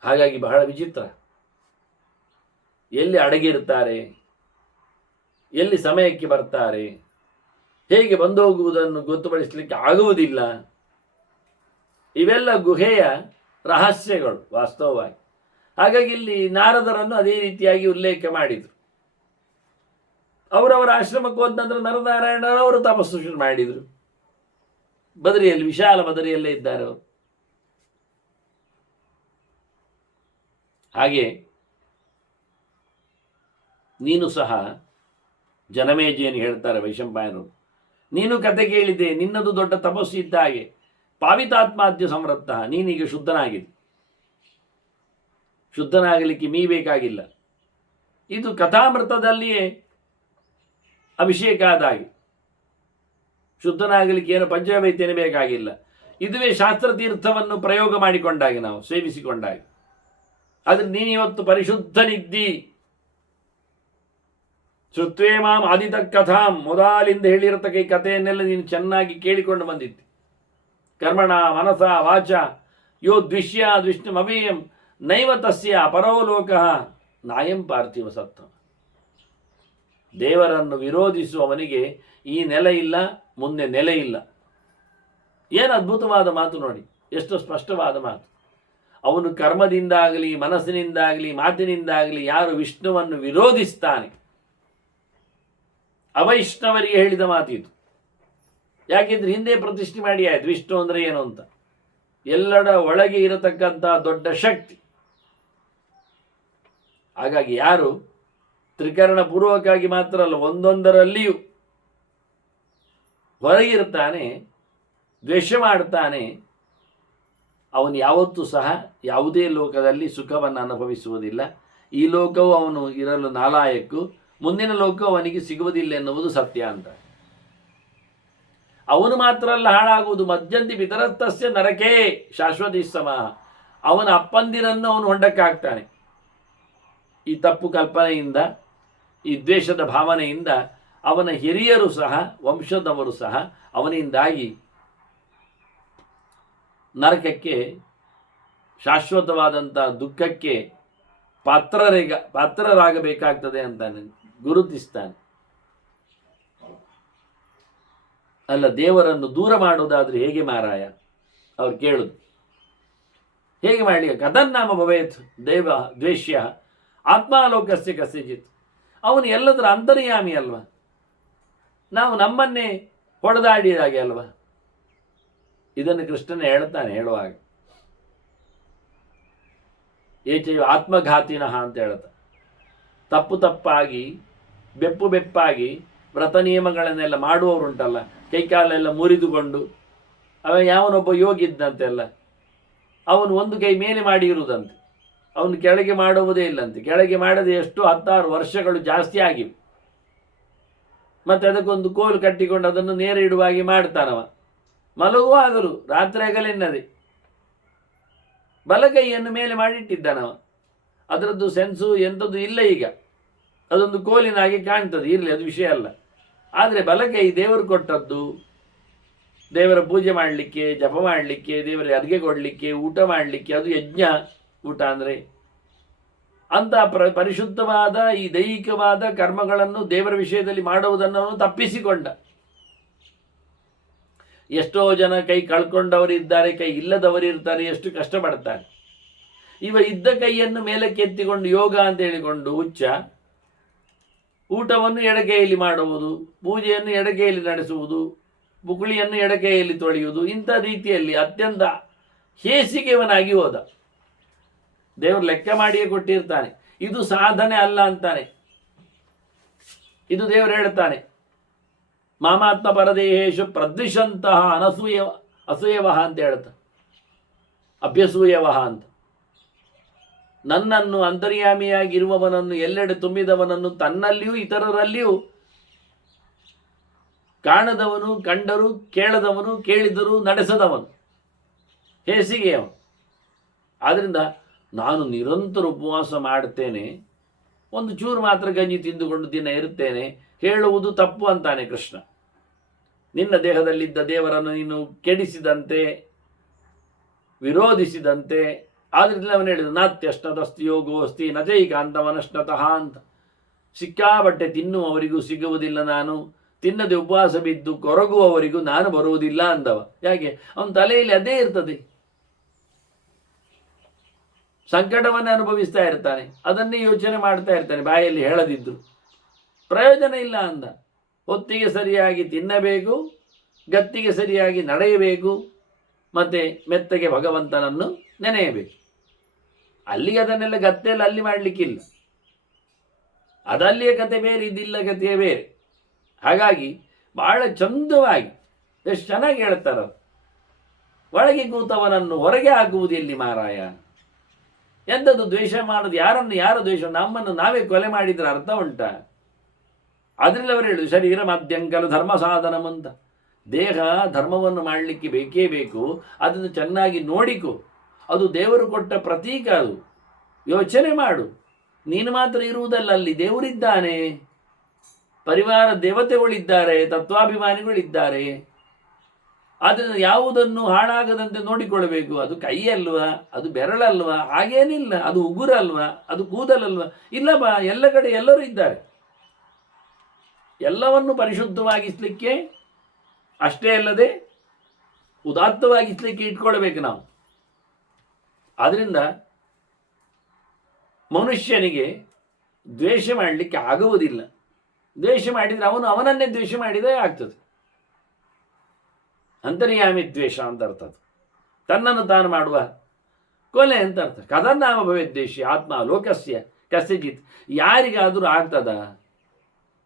ಹಾಗಾಗಿ ಬಹಳ ವಿಚಿತ್ರ. ಎಲ್ಲಿ ಅಡಗಿರ್ತಾರೆ, ಎಲ್ಲಿ ಸಮಯಕ್ಕೆ ಬರ್ತಾರೆ, ಹೇಗೆ ಬಂದು ಹೋಗುವುದನ್ನು ಗೊತ್ತುಪಡಿಸಲಿಕ್ಕೆ ಆಗುವುದಿಲ್ಲ. ಇವೆಲ್ಲ ಗುಹೆಯ ರಹಸ್ಯಗಳು ವಾಸ್ತವವಾಗಿ. ಹಾಗಾಗಿ ಇಲ್ಲಿ ನಾರದರನ್ನು ಅದೇ ರೀತಿಯಾಗಿ ಉಲ್ಲೇಖ ಮಾಡಿದರು. ಅವರವರ ಆಶ್ರಮಕ್ಕೆ ಹೋದ ನಂತರ ನರನಾರಾಯಣರವರು ತಪಸ್ಸು ಶುರು ಮಾಡಿದರು. ಬದರಿಯಲ್ಲಿ, ವಿಶಾಲ ಬದರಿಯಲ್ಲೇ ಇದ್ದಾರೆ ಅವರು. ಹಾಗೆ ನೀನು ಸಹ ಜನಮೇಜಯನ್ನು ಹೇಳ್ತಾರೆ ವೈಶಂಪಾಯನರು, ನೀನು ಕತೆ ಕೇಳಿದ್ದೆ, ನಿನ್ನದು ದೊಡ್ಡ ತಪಸ್ಸು ಇದ್ದ ಹಾಗೆ. ಪಾವಿತಾತ್ಮಾದ್ಯ ಸಮೃದ್ಧ, ನೀನೀಗ ಶುದ್ಧನಾಗಿದೆ. ಶುದ್ಧನಾಗಲಿಕ್ಕೆ ಮೀ ಬೇಕಾಗಿಲ್ಲ. ಇದು ಕಥಾಮೃತದಲ್ಲಿಯೇ ಅಭಿಷೇಕ ಆದ ಹಾಗೆ. ಶುದ್ಧನಾಗಲಿಕ್ಕೆ ಏನು ಪಂಚವೈದ್ಯನೇ ಬೇಕಾಗಿಲ್ಲ. ಇದುವೇ ಶಾಸ್ತ್ರತೀರ್ಥವನ್ನು ಪ್ರಯೋಗ ಮಾಡಿಕೊಂಡಾಗೆ, ನಾವು ಸೇವಿಸಿಕೊಂಡಾಗೆ. ಆದರೆ ನೀನಿವತ್ತು ಪರಿಶುದ್ಧನಿದ್ದಿ. ಶ್ರುತ್ವೇ ಮಾಂ ಆದಿತ ಕಥಾಂ, ಮೊದಲಿಂದ ಹೇಳಿರತಕ್ಕ ಈ ಕಥೆಯನ್ನೆಲ್ಲ ನೀನು ಚೆನ್ನಾಗಿ ಕೇಳಿಕೊಂಡು ಬಂದಿದ್ದಿ. ಕರ್ಮಣ ಮನಸ ವಾಚ ಯೋ ದ್ವಿಷ್ಯ ದ್ವಿಷ್ಣುಮವೀಯಂ ನೈವ ತಸ್ಯ ಪರೋಲೋಕಃ ನಾಯಂ ಪಾರ್ಥಿವ ಸತ್ತಮ. ದೇವರನ್ನು ವಿರೋಧಿಸುವವನಿಗೆ ಈ ನೆಲೆ ಇಲ್ಲ, ಮುಂದೆ ನೆಲೆ ಇಲ್ಲ. ಏನು ಅದ್ಭುತವಾದ ಮಾತು ನೋಡಿ, ಎಷ್ಟು ಸ್ಪಷ್ಟವಾದ ಮಾತು. ಅವನು ಕರ್ಮದಿಂದಾಗಲಿ, ಮನಸ್ಸಿನಿಂದಾಗಲಿ, ಮಾತಿನಿಂದಾಗಲಿ ಯಾರು ವಿಷ್ಣುವನ್ನು ವಿರೋಧಿಸ್ತಾನೆ, ಅವೈಷ್ಣವರಿಗೆ ಹೇಳಿದ ಮಾತಿದು. ಯಾಕೆಂದ್ರೆ ಹಿಂದೆ ಪ್ರತಿಷ್ಠೆ ಮಾಡಿ ಆಯ್ತು ವಿಷ್ಣು ಅಂದರೆ ಏನು ಅಂತ. ಎಲ್ಲರ ಒಳಗೆ ಇರತಕ್ಕಂಥ ದೊಡ್ಡ ಶಕ್ತಿ. ಹಾಗಾಗಿ ಯಾರು ತ್ರಿಕರಣ ಪೂರ್ವಕವಾಗಿ ಮಾತ್ರ ಅಲ್ಲ, ಒಂದೊಂದರಲ್ಲಿಯೂ ಹೊರಗಿರ್ತಾನೆ, ದ್ವೇಷ ಮಾಡ್ತಾನೆ, ಅವನು ಯಾವತ್ತೂ ಸಹ ಯಾವುದೇ ಲೋಕದಲ್ಲಿ ಸುಖವನ್ನು ಅನುಭವಿಸುವುದಿಲ್ಲ. ಈ ಲೋಕವು ಅವನು ಇರಲು ನಾಲಾಯಕ್ಕು, ಮುಂದಿನ ಲೋಕವು ಅವನಿಗೆ ಸಿಗುವುದಿಲ್ಲ ಎನ್ನುವುದು ಸತ್ಯ ಅಂತ. ಅವನು ಮಾತ್ರ ಅಲ್ಲ ಹಾಳಾಗುವುದು, ಮಧ್ಯಂತಿ ಪಿತರಸ್ತಸ್ಯ ನರಕೇ ಶಾಶ್ವತಿ ಸಮ. ಅವನ ಅಪ್ಪಂದಿರನ್ನು ಅವನು ಹೊಂಡಕ್ಕಾಗ್ತಾನೆ. ಈ ತಪ್ಪು ಕಲ್ಪನೆಯಿಂದ, ಈ ದ್ವೇಷದ ಭಾವನೆಯಿಂದ ಅವನ ಹಿರಿಯರು ಸಹ, ವಂಶದವರು ಸಹ ಅವನಿಂದಾಗಿ ನರಕಕ್ಕೆ, ಶಾಶ್ವತವಾದಂಥ ದುಃಖಕ್ಕೆ ಪಾತ್ರರಾಗಬೇಕಾಗ್ತದೆ ಅಂತ ಗುರುತಿಸ್ತಾನೆ. ಅಲ್ಲ, ದೇವರನ್ನು ದೂರ ಮಾಡುವುದಾದ್ರೆ ಹೇಗೆ ಮಾರಾಯ? ಅವ್ರು ಕೇಳುದು ಹೇಗೆ ಮಾಡಲಿ? ಕಥನ್ನಾಮ ಭವೇತ್ ದೇವ ದ್ವೇಷ್ಯ ಆತ್ಮಾಲೋಕಸ್ಯ ಕಸ್ಯಚಿತ್. ಅವನು ಎಲ್ಲದರ ಅಂತರ್ಯಾಮಿ ಅಲ್ವಾ? ನಾವು ನಮ್ಮನ್ನೇ ಹೊಡೆದಾಡಿದಾಗೆ ಅಲ್ವಾ? ಇದನ್ನು ಕೃಷ್ಣನ ಹೇಳ್ತಾನೆ ಹೇಳುವಾಗ. ಏಚೆಯು ಆತ್ಮಘಾತಿನಃ ಅಂತ ಹೇಳ್ತಾನೆ. ತಪ್ಪಾಗಿ ಬೆಪ್ಪಾಗಿ ವ್ರತ ನಿಯಮಗಳನ್ನೆಲ್ಲ ಮಾಡುವವರುಂಟಲ್ಲ, ಕೈಕಾಲೆಲ್ಲ ಮುರಿದುಕೊಂಡು, ಯಾವನೊಬ್ಬ ಯೋಗಿ ಇದ್ದಂತೆಲ್ಲ, ಅವನು ಒಂದು ಕೈ ಮೇಲೆ ಮಾಡಿ ಇರುವುದಂತೆ, ಅವನು ಕೆಳಗೆ ಮಾಡುವುದೇ ಇಲ್ಲಂತೆ. ಕೆಳಗೆ ಮಾಡದೆ ಎಷ್ಟು 16 ವರ್ಷಗಳು ಜಾಸ್ತಿ ಆಗಿವೆ. ಮತ್ತೆ ಅದಕ್ಕೊಂದು ಕೋಲು ಕಟ್ಟಿಕೊಂಡು ಅದನ್ನು ನೇರ ಇಡುವಾಗಿ ಮಾಡ್ತಾನವ. ಮಲಗುವಾಗಲು ರಾತ್ರಿ ಹಗಲೆನ್ನದೆ ಬಲಗೈಯನ್ನು ಮೇಲೆ ಮಾಡಿಟ್ಟಿದ್ದಾನವ. ಅದರದ್ದು ಸೆನ್ಸು ಎಂಥದ್ದು ಇಲ್ಲ ಈಗ. ಅದೊಂದು ಕೋಲಿನ ಹಾಗೆ ಕಾಣ್ತದೆ, ಇರಲಿ, ಅದು ವಿಷಯ ಅಲ್ಲ. ಆದರೆ ಬಲಗೈ ದೇವರು ಕೊಟ್ಟದ್ದು, ದೇವರ ಪೂಜೆ ಮಾಡಲಿಕ್ಕೆ, ಜಪ ಮಾಡಲಿಕ್ಕೆ, ದೇವರಿಗೆ ಅಡುಗೆ ಕೊಡಲಿಕ್ಕೆ, ಊಟ ಮಾಡಲಿಕ್ಕೆ, ಅದು ಯಜ್ಞ ಊಟ ಅಂದರೆ. ಅಂತ ಪರಿಶುದ್ಧವಾದ ಈ ದೈಹಿಕವಾದ ಕರ್ಮಗಳನ್ನು ದೇವರ ವಿಷಯದಲ್ಲಿ ಮಾಡುವುದನ್ನು ಅವನು ತಪ್ಪಿಸಿಕೊಂಡ. ಎಷ್ಟೋ ಜನ ಕೈ ಕಳ್ಕೊಂಡವರಿದ್ದಾರೆ, ಕೈ ಇಲ್ಲದವರಿರ್ತಾರೆ, ಎಷ್ಟು ಕಷ್ಟಪಡ್ತಾರೆ. ಇವ ಇದ್ದ ಕೈಯನ್ನು ಮೇಲಕ್ಕೆ ಎತ್ತಿಕೊಂಡು ಯೋಗ ಅಂತ ಹೇಳಿಕೊಂಡು ಹುಚ್ಚ, ಊಟವನ್ನು ಎಡಗೈಯಲ್ಲಿ ಮಾಡುವುದು, ಪೂಜೆಯನ್ನು ಎಡಗೈಯಲ್ಲಿ ನಡೆಸುವುದು, ಬುಕುಳಿಯನ್ನು ಎಡಗೈಯಲ್ಲಿ ತೊಳೆಯುವುದು, ಇಂಥ ರೀತಿಯಲ್ಲಿ ಅತ್ಯಂತ ಹೇಸಿಗೆವನಾಗಿ ಹೋದ. ದೇವರು ಲೆಕ್ಕ ಮಾಡಿಯೇ ಕೊಟ್ಟಿರ್ತಾನೆ. ಇದು ಸಾಧನೆ ಅಲ್ಲ ಅಂತಾನೆ. ಇದು ದೇವರು ಹೇಳ್ತಾನೆ, ಮಾಮಾತ್ಮ ಪರದೇಹೇಶು ಪ್ರದ್ವಿಷಂತಹ ಅಸೂಯವಹ ಅಂತ ಹೇಳ್ತಾನೆ, ಅಭ್ಯಸೂಯವಹ ಅಂತ. ನನ್ನನ್ನು ಅಂತರ್ಯಾಮಿಯಾಗಿರುವವನನ್ನು, ಎಲ್ಲೆಡೆ ತುಂಬಿದವನನ್ನು, ತನ್ನಲ್ಲಿಯೂ ಇತರರಲ್ಲಿಯೂ ಕಾಣದವನು, ಕಂಡರೂ ಕೇಳದವನು, ಕೇಳಿದರೂ ನಡೆಸದವನು, ಹೇಸಿಗೆಯವನು. ಆದ್ದರಿಂದ ನಾನು ನಿರಂತರ ಉಪವಾಸ ಮಾಡ್ತೇನೆ, ಒಂದು ಚೂರು ಮಾತ್ರ ಗಂಜಿ ತಿಂದುಕೊಂಡು ದಿನ ಇರುತ್ತೇನೆ ಹೇಳುವುದು ತಪ್ಪು ಅಂತಾನೆ ಕೃಷ್ಣ. ನಿನ್ನ ದೇಹದಲ್ಲಿದ್ದ ದೇವರನ್ನು ನೀನು ಕೆಡಿಸಿದಂತೆ, ವಿರೋಧಿಸಿದಂತೆ. ಆದ್ರಿಂದ ಅವನು ಹೇಳಿದ ನಾತ್ಯಷ್ಟದಸ್ತಿ ಯೋಗೋಸ್ತಿ ನಜೈಕಾಂತಮನಶ್ನತಃ ಅಂತ. ಸಿಕ್ಕಾಬಟ್ಟೆ ತಿನ್ನುವವರಿಗೂ ಸಿಗುವುದಿಲ್ಲ ನಾನು, ತಿನ್ನದೆ ಉಪವಾಸ ಬಿದ್ದು ಕೊರಗುವವರಿಗೂ ನಾನು ಬರುವುದಿಲ್ಲ ಅಂದವ. ಯಾಕೆ? ಅವನ ತಲೆಯಲ್ಲಿ ಅದೇ ಇರ್ತದೆ, ಸಂಕಟವನ್ನೇ ಅನುಭವಿಸ್ತಾ ಇರ್ತಾನೆ, ಅದನ್ನೇ ಯೋಚನೆ ಮಾಡ್ತಾ ಇರ್ತಾನೆ. ಬಾಯಲ್ಲಿ ಹೇಳದಿದ್ರು ಪ್ರಯೋಜನ ಇಲ್ಲ ಅಂದ. ಹೊತ್ತಿಗೆ ಸರಿಯಾಗಿ ತಿನ್ನಬೇಕು, ಗತ್ತಿಗೆ ಸರಿಯಾಗಿ ನಡೆಯಬೇಕು, ಮತ್ತೆ ಮೆತ್ತಗೆ ಭಗವಂತನನ್ನು ನೆನೆಯಬೇಕು. ಅಲ್ಲಿಗೆ ಅದನ್ನೆಲ್ಲ ಗತ್ತೆಲ್ಲ ಅಲ್ಲಿ ಮಾಡಲಿಕ್ಕಿಲ್ಲ. ಅದಲ್ಲಿಯ ಕತೆ ಬೇರೆ, ಇದಿಲ್ಲ ಕಥೆಯೇ ಬೇರೆ. ಹಾಗಾಗಿ ಬಹಳ ಚಂದವಾಗಿ ಎಷ್ಟು ಚೆನ್ನಾಗಿ ಹೇಳ್ತಾರ, ಒಳಗೆ ಕೂತವನನ್ನು ಹೊರಗೆ ಹಾಕುವುದಿಲ್ಲಿ ಮಾರಾಯ. ಎಂಥದ್ದು ದ್ವೇಷ ಮಾಡೋದು? ಯಾರ ದ್ವೇಷ? ನಮ್ಮನ್ನು ನಾವೇ ಕೊಲೆ ಮಾಡಿದ್ರೆ ಅರ್ಥ ಉಂಟಾ? ಅದರಲ್ಲಿ ಅವರು ಹೇಳುದು ಶರೀರ ಮಧ್ಯಂಕಲ ಧರ್ಮ ಸಾಧನಮಂತ. ದೇಹ ಧರ್ಮವನ್ನು ಮಾಡಲಿಕ್ಕೆ ಬೇಕೇ ಬೇಕು, ಅದನ್ನು ಚೆನ್ನಾಗಿ ನೋಡಿಕೊ. ಅದು ದೇವರು ಕೊಟ್ಟ ಪ್ರತೀಕ. ಅದು ಯೋಚನೆ ಮಾಡು. ನೀನು ಮಾತ್ರ ಇರುವುದಲ್ಲ, ಅಲ್ಲಿ ದೇವರಿದ್ದಾನೆ, ಪರಿವಾರ ದೇವತೆಗಳಿದ್ದಾರೆ, ತತ್ವಾಭಿಮಾನಿಗಳಿದ್ದಾರೆ. ಅದನ್ನು ಯಾವುದನ್ನು ಹಾಳಾಗದಂತೆ ನೋಡಿಕೊಳ್ಳಬೇಕು. ಅದು ಕೈಯಲ್ವಾ, ಅದು ಬೆರಳಲ್ವಾ, ಹಾಗೇನಿಲ್ಲ. ಅದು ಉಗುರಲ್ವಾ, ಅದು ಕೂದಲಲ್ವಾ? ಇಲ್ಲಪ್ಪ, ಎಲ್ಲ ಕಡೆ ಎಲ್ಲರೂ ಇದ್ದಾರೆ. ಎಲ್ಲವನ್ನು ಪರಿಶುದ್ಧವಾಗಿಸಲಿಕ್ಕೆ ಅಷ್ಟೇ ಅಲ್ಲದೆ ಉದಾತ್ತವಾಗಿಸಲಿಕ್ಕೆ ಇಟ್ಕೊಳ್ಬೇಕು ನಾವು. ಆದ್ದರಿಂದ ಮನುಷ್ಯನಿಗೆ ದ್ವೇಷ ಮಾಡಲಿಕ್ಕೆ ಆಗುವುದಿಲ್ಲ. ದ್ವೇಷ ಮಾಡಿದರೆ ಅವನನ್ನೇ ದ್ವೇಷ ಮಾಡಿದರೆ ಆಗ್ತದೆ. ಅಂತರ್ಯಾಮಿ ದ್ವೇಷ ಅಂತ ಅರ್ಥ. ಅದು ತನ್ನನ್ನು ತಾನು ಮಾಡುವ ಕೊಲೆ ಅಂತ ಅರ್ಥ. ಕಥನ್ನಾಮ ಭವೇತ್ ದ್ವೇಷಿ ಆತ್ಮ ಲೋಕಸ್ಯ ಕಸಿಜಿತ್. ಯಾರಿಗಾದರೂ ಆಗ್ತದ?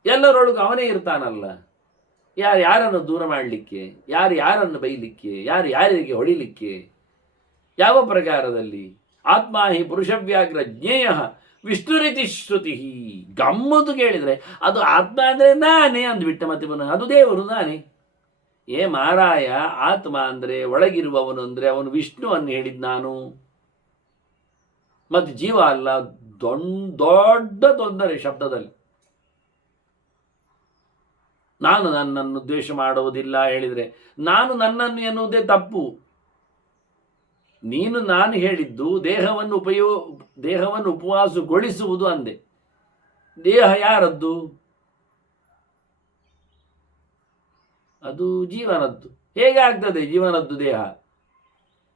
ಎಲ್ಲರೊಳಗೂ ಅವನೇ ಇರ್ತಾನಲ್ಲ. ಯಾರನ್ನು ದೂರ ಮಾಡಲಿಕ್ಕೆ, ಯಾರನ್ನು ಬೈಲಿಕ್ಕೆ, ಯಾರಿಗೆ ಹೊಡಿಲಿಕ್ಕೆ? ಯಾವ ಪ್ರಕಾರದಲ್ಲಿ? ಆತ್ಮ ಹಿ ಪುರುಷವ್ಯಾಘ್ರ ಜ್ಞೇಯ ವಿಷ್ಣು ರೀತಿ ಶ್ರುತಿ. ಗಮ್ಮತ್ತು ಕೇಳಿದರೆ ಅದು ಆತ್ಮ ಅಂದರೆ ನಾನೇ ಅಂದ್ಬಿಟ್ಟ. ಮತ್ತೆ ಪುನಃ ಅದು ದೇವರು ನಾನೇ. ಮಾರಾಯ, ಆತ್ಮ ಅಂದರೆ ಒಳಗಿರುವವನು ಅಂದರೆ ಅವನು ವಿಷ್ಣು ಅನ್ನು ಹೇಳಿದ್ ನಾನು. ಮತ್ತು ಜೀವ ಅಲ್ಲ. ದೊಡ್ಡ ತೊಂದರೆ ಶಬ್ದದಲ್ಲಿ. ನಾನು ನನ್ನನ್ನು ದ್ವೇಷ ಮಾಡುವುದಿಲ್ಲ ಹೇಳಿದರೆ ನಾನು ನನ್ನನ್ನು ಎನ್ನುವುದೇ ತಪ್ಪು. ನೀನು ನಾನು ಹೇಳಿದ್ದು ದೇಹವನ್ನು ಉಪವಾಸಗೊಳಿಸುವುದು ಅಂದೆ. ದೇಹ ಯಾರದ್ದು? ಅದು ಜೀವನದ್ದು. ಹೇಗಾಗ್ತದೆ ಜೀವನದ್ದು ದೇಹ?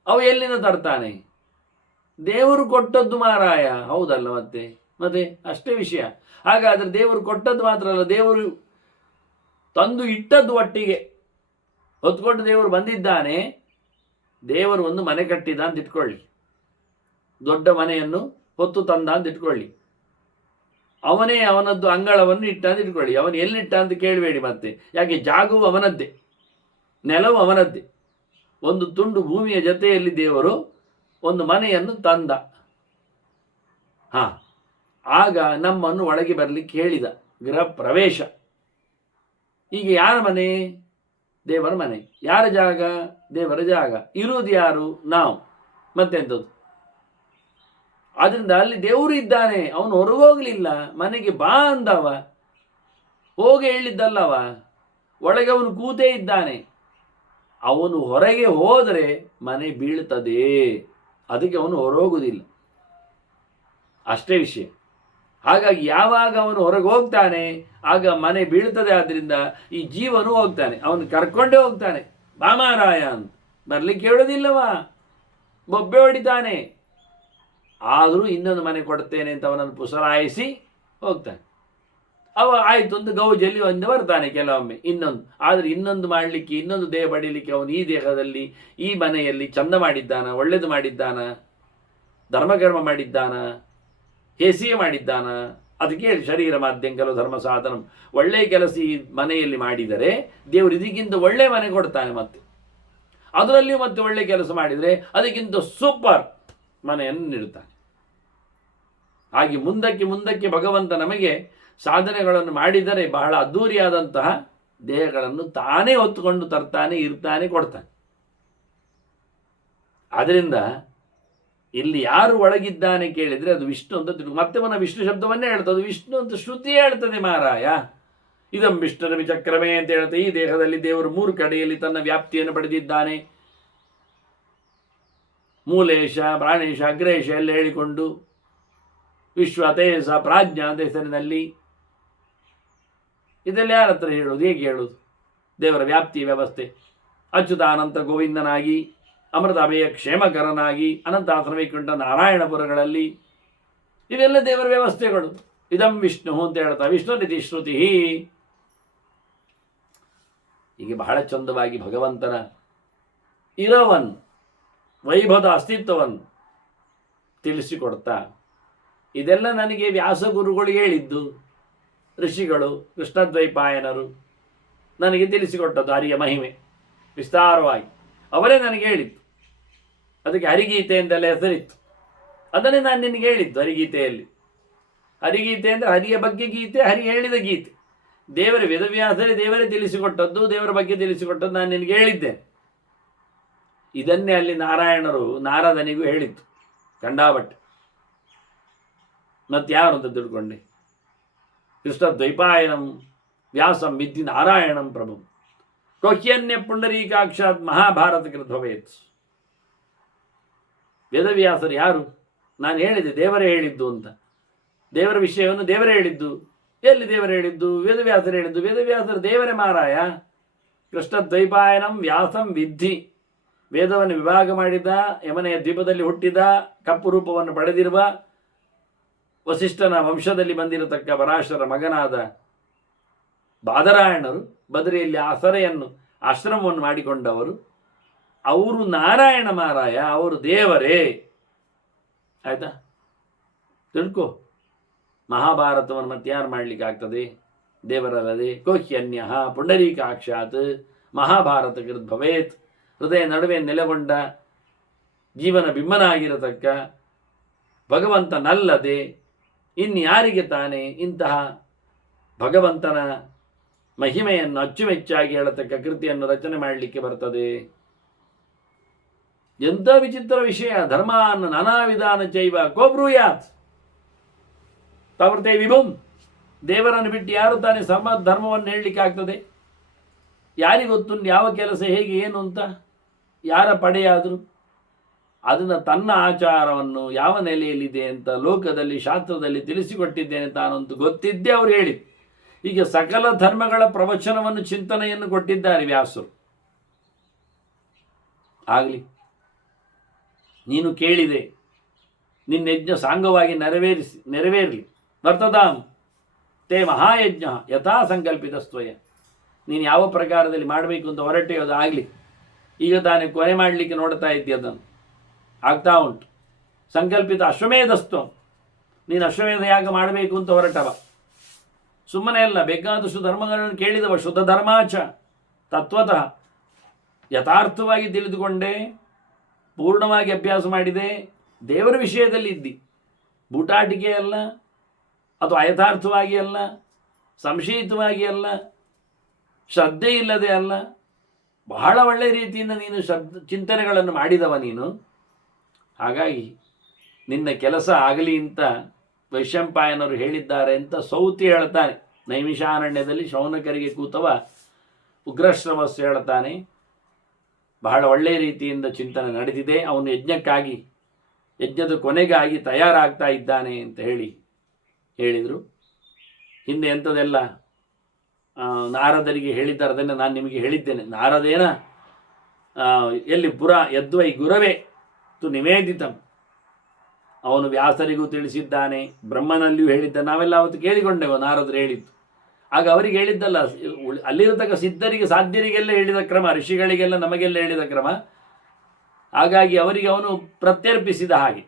ಅವು ಎಲ್ಲಿಂದ ತರ್ತಾನೆ? ದೇವರು ಕೊಟ್ಟದ್ದು ಮಾರಾಯ, ಹೌದಲ್ಲ? ಮತ್ತೆ ಅಷ್ಟೇ ವಿಷಯ. ಹಾಗಾದ್ರೆ ದೇವರು ಕೊಟ್ಟದ್ದು ಮಾತ್ರ ಅಲ್ಲ, ದೇವರು ತಂದು ಇಟ್ಟದ್ದು ಒಟ್ಟಿಗೆ ಹೊತ್ಕೊಂಡು ದೇವರು ಬಂದಿದ್ದಾನೆ. ದೇವರು ಒಂದು ಮನೆ ಕಟ್ಟಿದ ಅಂತ ಇಟ್ಕೊಳ್ಳಿ, ದೊಡ್ಡ ಮನೆಯನ್ನು ಹೊತ್ತು ತಂದ ಅಂತ ಇಟ್ಕೊಳ್ಳಿ. ಅವನೇ ಅವನದ್ದು ಅಂಗಳವನ್ನು ಇಟ್ಟ ಅಂತ ಇಟ್ಕೊಳ್ಳಿ. ಅವನು ಎಲ್ಲಿಟ್ಟ ಅಂತ ಕೇಳಬೇಡಿ ಮತ್ತೆ. ಯಾಕೆ? ಜಾಗವು ಅವನದ್ದೇ, ನೆಲವು ಅವನದ್ದೇ. ಒಂದು ತುಂಡು ಭೂಮಿಯ ಜೊತೆಯಲ್ಲಿ ದೇವರು ಒಂದು ಮನೆಯನ್ನು ತಂದ. ಆಗ ನಮ್ಮನ್ನು ಒಳಗೆ ಬರಲಿಕ್ಕೆ ಹೇಳಿದ. ಗೃಹ ಪ್ರವೇಶ. ಈಗ ಯಾರ ಮನೆ? ದೇವರ ಮನೆ. ಯಾರ ಜಾಗ? ದೇವರ ಜಾಗ. ಇರುವುದು ಯಾರು? ನಾವು. ಮತ್ತೆಂಥದ್ದು? ಆದ್ರಿಂದ ಅಲ್ಲಿ ದೇವರು ಇದ್ದಾನೆ. ಅವನು ಹೊರಗೋಗ್ಲಿಲ್ಲ. ಮನೆಗೆ ಬಾ ಅಂದವ, ಹೋಗಿ ಹೇಳಿದ್ದಲ್ಲವ. ಒಳಗೆ ಅವನು ಕೂತೇ ಇದ್ದಾನೆ. ಅವನು ಹೊರಗೆ ಹೋದರೆ ಮನೆ ಬೀಳ್ತದೆ. ಅದಕ್ಕೆ ಅವನು ಹೊರಗೋಗುವುದಿಲ್ಲ. ಅಷ್ಟೇ ವಿಷಯ. ಹಾಗಾಗಿ ಯಾವಾಗ ಅವನು ಹೊರಗೆ ಹೋಗ್ತಾನೆ ಆಗ ಮನೆ ಬೀಳ್ತದೆ. ಆದ್ರಿಂದ ಈ ಜೀವನು ಹೋಗ್ತಾನೆ, ಅವನು ಕರ್ಕೊಂಡೇ ಹೋಗ್ತಾನೆ. ಬಾಮಾರಾಯ ಅಂತ ಬರ್ಲಿಕ್ಕೆ ಹೇಳೋದಿಲ್ಲವ, ಬೊಬ್ಬೆ ಹೊಡಿತಾನೆ. ಆದರೂ ಇನ್ನೊಂದು ಮನೆ ಕೊಡ್ತೇನೆ ಅಂತ ಅವನನ್ನು ಪುಸರಾಯಿಸಿ ಹೋಗ್ತಾನೆ. ಆಯ್ತು ಒಂದು ಗೌಜಲ್ಲಿ ಒಂದು ಬರ್ತಾನೆ ಕೆಲವೊಮ್ಮೆ ಇನ್ನೊಂದು. ಆದರೆ ಇನ್ನೊಂದು ಮಾಡಲಿಕ್ಕೆ, ಇನ್ನೊಂದು ದೇಹ ಪಡೀಲಿಕ್ಕೆ ಅವನು ಈ ದೇಹದಲ್ಲಿ ಈ ಮನೆಯಲ್ಲಿ ಚಂದ ಮಾಡಿದ್ದಾನ, ಒಳ್ಳೇದು ಮಾಡಿದ್ದಾನ, ಧರ್ಮಕರ್ಮ ಮಾಡಿದ್ದಾನ, ಹೇಸಿಗೆ ಮಾಡಿದ್ದಾನ? ಅದಕ್ಕೆ ಹೇಳಿ ಶರೀರ ಮಾಧ್ಯಂಕಲು ಧರ್ಮ ಸಾಧನ. ಒಳ್ಳೆಯ ಕೆಲಸ ಈ ಮನೆಯಲ್ಲಿ ಮಾಡಿದರೆ ದೇವರು ಇದಕ್ಕಿಂತ ಒಳ್ಳೆ ಮನೆ ಕೊಡ್ತಾನೆ. ಮತ್ತೆ ಅದರಲ್ಲಿಯೂ ಮತ್ತೆ ಒಳ್ಳೆ ಕೆಲಸ ಮಾಡಿದರೆ ಅದಕ್ಕಿಂತ ಸೂಪರ್ ಮನೆಯನ್ನು ನೀಡುತ್ತಾನೆ. ಹಾಗೆ ಮುಂದಕ್ಕೆ ಭಗವಂತ ನಮಗೆ ಸಾಧನೆಗಳನ್ನು ಮಾಡಿದರೆ ಬಹಳ ಅದ್ಧೂರಿಯಾದಂತಹ ದೇಹಗಳನ್ನು ತಾನೇ ಹೊತ್ತುಕೊಂಡು ತರ್ತಾನೆ, ಇರ್ತಾನೆ, ಕೊಡ್ತಾನೆ. ಆದ್ದರಿಂದ ಇಲ್ಲಿ ಯಾರು ಒಳಗಿದ್ದಾನೆ ಕೇಳಿದರೆ ಅದು ವಿಷ್ಣು ಅಂತ ತಿರುಗು. ಮತ್ತೆ ವಿಷ್ಣು ಶಬ್ದವನ್ನೇ ಹೇಳ್ತದೆ. ಅದು ವಿಷ್ಣು ಅಂತ ಶ್ರುತಿ ಹೇಳ್ತದೆ ಮಾರಾಯ. ಇದಂ ವಿಷ್ಣುರ ವಿಚಕ್ರಮೇ ಅಂತ ಹೇಳ್ತದೆ. ಈ ದೇಹದಲ್ಲಿ ದೇವರು 3 ಕಡೆಯಲ್ಲಿ ತನ್ನ ವ್ಯಾಪ್ತಿಯನ್ನು ಪಡೆದಿದ್ದಾನೆ. ಮೂಲೇಶ, ಪ್ರಾಣೇಶ, ಅಗ್ರೇಶ ಎಲ್ಲ ಹೇಳಿಕೊಂಡು ವಿಶ್ವ, ತೇಜಸ, ಪ್ರಾಜ್ಞಾ ಅಂತ ಹೆಸರಿನಲ್ಲಿ. ಇದೆಲ್ಲ ಯಾರ ಹತ್ರ ಹೇಳೋದು? ಹೇಗೆ ಹೇಳೋದು? ದೇವರ ವ್ಯಾಪ್ತಿ ವ್ಯವಸ್ಥೆ. ಅಚ್ಯುತಾನಂತ ಗೋವಿಂದನಾಗಿ, ಅಮೃತ ಅಭಯ ಕ್ಷೇಮಕರನಾಗಿ, ಅನಂತಾಸನ ವೈಕುಂಠ ನಾರಾಯಣಪುರಗಳಲ್ಲಿ ಇದೆಲ್ಲ ದೇವರ ವ್ಯವಸ್ಥೆಗಳು. ಇದಂ ವಿಷ್ಣು ಅಂತ ಹೇಳ್ತಾ ವಿಷ್ಣು ರೀತಿ ಶ್ರುತಿ. ಹೀಗೆ ಬಹಳ ಚಂದವಾಗಿ ಭಗವಂತನ ಇರವನ್ನು, ವೈಭವದ ಅಸ್ತಿತ್ವವನ್ನು ತಿಳಿಸಿಕೊಡ್ತಾ, ಇದೆಲ್ಲ ನನಗೆ ವ್ಯಾಸಗುರುಗಳು ಹೇಳಿದ್ದು, ಋಷಿಗಳು, ಕೃಷ್ಣದ್ವೈಪಾಯನರು ನನಗೆ ತಿಳಿಸಿಕೊಟ್ಟದ್ದು. ಹರಿಯ ಮಹಿಮೆ ವಿಸ್ತಾರವಾಗಿ ಅವರೇ ನನಗೆ ಹೇಳಿದ್ದು. ಅದಕ್ಕೆ ಹರಿಗೀತೆ ಎಂದೆಲ್ಲ ಹೆಸರಿತ್ತು. ಅದನ್ನೇ ನಾನು ನಿನಗೆ ಹೇಳಿದ್ದು ಹರಿಗೀತೆಯಲ್ಲಿ. ಹರಿಗೀತೆ ಅಂದರೆ ಹರಿಯ ಬಗ್ಗೆ ಗೀತೆ, ಹರಿ ಹೇಳಿದ ಗೀತೆ. ದೇವರ ವೇದವ್ಯಾಸರೇ ದೇವರೇ ತಿಳಿಸಿಕೊಟ್ಟದ್ದು, ದೇವರ ಬಗ್ಗೆ ತಿಳಿಸಿಕೊಟ್ಟದ್ದು ನಾನು ನಿನಗೆ ಹೇಳಿದ್ದೇನೆ. ಇದನ್ನೇ ಅಲ್ಲಿ ನಾರಾಯಣರು ನಾರದನಿಗೂ ಹೇಳಿತ್ತು ಕಂಡಾಬಟ್ಟೆ. ಮತ್ತಾರು ಅಂತ ತಿಳ್ಕೊಂಡೆ? ಕೃಷ್ಣ ದ್ವೈಪಾಯನಂ ವ್ಯಾಸಂ ವಿದ್ಧಿ ನಾರಾಯಣಂ ಪ್ರಭು ಕೊಹ್ಯನ್ಯ ಪುಂಡರೀಕಾಕ್ಷಾತ್ ಮಹಾಭಾರತ ಕೃತಭವೇತ್. ವೇದವ್ಯಾಸರು ಯಾರು? ನಾನು ಹೇಳಿದೆ ದೇವರೇ ಹೇಳಿದ್ದು ಅಂತ. ದೇವರ ವಿಷಯವನ್ನು ದೇವರೇ ಹೇಳಿದ್ದು. ಎಲ್ಲಿ ದೇವರೇ ಹೇಳಿದ್ದು? ವೇದವ್ಯಾಸರು ಹೇಳಿದ್ದು. ವೇದವ್ಯಾಸರು ದೇವರೇ ಮಾರಾಯ. ಕೃಷ್ಣ ದ್ವೈಪಾಯನಂ ವ್ಯಾಸಂ ವಿದ್ಧಿ. ವೇದವನ್ನು ವಿಭಾಗ ಮಾಡಿದ, ಯಮನೆಯ ದ್ವೀಪದಲ್ಲಿ ಹುಟ್ಟಿದ, ಕಪ್ಪು ರೂಪವನ್ನು ಪಡೆದಿರುವ, ವಸಿಷ್ಠನ ವಂಶದಲ್ಲಿ ಬಂದಿರತಕ್ಕ ಪರಾಶರ ಮಗನಾದ ಬಾದರಾಯಣರು ಬದರಿಯಲ್ಲಿ ಆಶ್ರಮವನ್ನು ಮಾಡಿಕೊಂಡವರು. ಅವರು ನಾರಾಯಣ ಮಾರಾಯ, ಅವರು ದೇವರೇ. ಆಯ್ತಾ? ತಿಳ್ಕೊ. ಮಹಾಭಾರತವನ್ನು ಮತ್ತೆ ಯಾರು ಮಾಡಲಿಕ್ಕೆ ಆಗ್ತದೆ? ದೇವರಲ್ಲದೆ. ಕೋಹ್ಯನ್ಯ ಪುಂಡರೀಕಾಕ್ಷಾತ್ ಮಹಾಭಾರತ ಕೃತ್ ಭವೇತ್. ಹೃದಯ ನಡುವೆ ನೆಲೆಗೊಂಡ ಜೀವನ ಬಿಂಬನಾಗಿರತಕ್ಕ ಭಗವಂತನಲ್ಲದೆ ಇನ್ಯಾರಿಗೆ ತಾನೇ ಇಂತಹ ಭಗವಂತನ ಮಹಿಮೆಯನ್ನು ಅಚ್ಚುಮೆಚ್ಚಾಗಿ ಹೇಳತಕ್ಕ ಕೃತಿಯನ್ನು ರಚನೆ ಮಾಡಲಿಕ್ಕೆ ಬರ್ತದೆ? ಎಂಥ ವಿಚಿತ್ರ ವಿಷಯ. ಧರ್ಮಾನ್ ನಾನಾ ವಿಧಾನ ಚೈವ ಕೋಬ್ರೂಯಾತ್ ತವೃತೆ ವಿಭುಂ. ದೇವರನ್ನು ಬಿಟ್ಟು ಯಾರು ತಾನೇ ಧರ್ಮವನ್ನು ಹೇಳಲಿಕ್ಕೆ ಆಗ್ತದೆ? ಯಾರಿಗೊತ್ತು ಯಾವ ಕೆಲಸ ಹೇಗೆ ಏನು ಅಂತ? ಯಾರ ಪಡೆಯಾದರೂ ಅದನ್ನು ತನ್ನ ಆಚಾರವನ್ನು ಯಾವ ನೆಲೆಯಲ್ಲಿದೆ ಅಂತ ಲೋಕದಲ್ಲಿ ಶಾಸ್ತ್ರದಲ್ಲಿ ತಿಳಿಸಿಕೊಟ್ಟಿದ್ದೇನೆ ತಾನಂತೂ ಗೊತ್ತಿದ್ದೇ ಅವರು ಹೇಳಿ. ಈಗ ಸಕಲ ಧರ್ಮಗಳ ಪ್ರವಚನವನ್ನು ಚಿಂತನೆಯನ್ನು ಕೊಟ್ಟಿದ್ದಾರೆ ವ್ಯಾಸರು. ನೀನು ಕೇಳಿದೆ, ನಿನ್ನ ಯಜ್ಞ ಸಾಂಗವಾಗಿ ನೆರವೇರಲಿ. ವರ್ತದಾಂ ತೇ ಮಹಾಯಜ್ಞ ಯಥಾ ಸಂಕಲ್ಪಿತಸ್ತ್ವಯ. ನೀನು ಯಾವ ಪ್ರಕಾರದಲ್ಲಿ ಮಾಡಬೇಕು ಅಂತ ಹೊರಟೆಯೋದು ಆಗಲಿ. ಈಗ ತಾನೇ ಕೊನೆ ಮಾಡಲಿಕ್ಕೆ ನೋಡ್ತಾ ಇದ್ದೀಯ, ಅದನ್ನು ಆಗ್ತಾ ಉಂಟು. ಸಂಕಲ್ಪಿತ ಅಶ್ವಮೇಧಸ್ತ್ವ. ನೀನು ಅಶ್ವಮೇಧ ಯಾಗ ಮಾಡಬೇಕು ಅಂತ ಹೊರಟವ, ಸುಮ್ಮನೆ ಅಲ್ಲ. ಬೇಕಾದಷ್ಟು ಧರ್ಮಗಳನ್ನು ಕೇಳಿದವ. ಶುದ್ಧ ಧರ್ಮಾಚ ತತ್ವತಃ ಯಥಾರ್ಥವಾಗಿ ತಿಳಿದುಕೊಂಡೆ, ಪೂರ್ಣವಾಗಿ ಅಭ್ಯಾಸ ಮಾಡಿದೆ, ದೇವರ ವಿಷಯದಲ್ಲಿ ಇದ್ದಿ. ಬೂಟಾಟಿಕೆ ಅಲ್ಲ, ಅದು ಅಯಥಾರ್ಥವಾಗಿ ಅಲ್ಲ, ಸಂಶಯಿತವಾಗಿ ಅಲ್ಲ, ಶ್ರದ್ಧೆ ಇಲ್ಲದೆ ಅಲ್ಲ. ಬಹಳ ಒಳ್ಳೆಯ ರೀತಿಯಿಂದ ನೀನು ಚಿಂತನೆಗಳನ್ನು ಮಾಡಿದವ ನೀನು. ಹಾಗಾಗಿ ನಿನ್ನ ಕೆಲಸ ಆಗಲಿ ಅಂತ ವೈಶಂಪಾಯನರು ಹೇಳಿದ್ದಾರೆ ಅಂತ ಸೌತಿ ಹೇಳ್ತಾನೆ. ನೈಮಿಷಾರಣ್ಯದಲ್ಲಿ ಶೌನಕರಿಗೆ ಕೂತವ ಉಗ್ರಶ್ರವಸ್ಸು ಹೇಳ್ತಾನೆ, ಬಹಳ ಒಳ್ಳೆಯ ರೀತಿಯಿಂದ ಚಿಂತನೆ ನಡೆದಿದೆ, ಅವನು ಯಜ್ಞಕ್ಕಾಗಿ, ಯಜ್ಞದ ಕೊನೆಗಾಗಿ ತಯಾರಾಗ್ತಾ ಇದ್ದಾನೆ ಅಂತ ಹೇಳಿದರು. ಹಿಂದೆ ಎಂಥದೆಲ್ಲ ನಾರದರಿಗೆ ಹೇಳಿದ್ದಾರೆ, ಅದನ್ನು ನಾನು ನಿಮಗೆ ಹೇಳಿದ್ದೇನೆ. ನಾರದೇನ ಎಲ್ಲಿ ಪುರ ಯದ್ವೈ ಗುರವೇ ತು ನಿವೇದಿತಂ. ಅವನು ವ್ಯಾಸರಿಗೂ ತಿಳಿಸಿದ್ದಾನೆ, ಬ್ರಹ್ಮನಲ್ಲಿಯೂ ಹೇಳಿದ್ದ. ನಾವೆಲ್ಲ ಅವತ್ತು ಕೇಳಿಕೊಂಡೆವು ನಾರದರು ಹೇಳಿದ್ದು. ಆಗ ಅವರಿಗೆ ಹೇಳಿದ್ದಲ್ಲ, ಅಲ್ಲಿರತಕ್ಕ ಸಿದ್ಧರಿಗೆ ಸಾಧ್ಯರಿಗೆಲ್ಲ ಹೇಳಿದ ಕ್ರಮ, ಋಷಿಗಳಿಗೆಲ್ಲ ನಮಗೆಲ್ಲ ಹೇಳಿದ ಕ್ರಮ. ಹಾಗಾಗಿ ಅವರಿಗೆ ಅವನು ಪ್ರತ್ಯರ್ಪಿಸಿದ ಹಾಗೆ,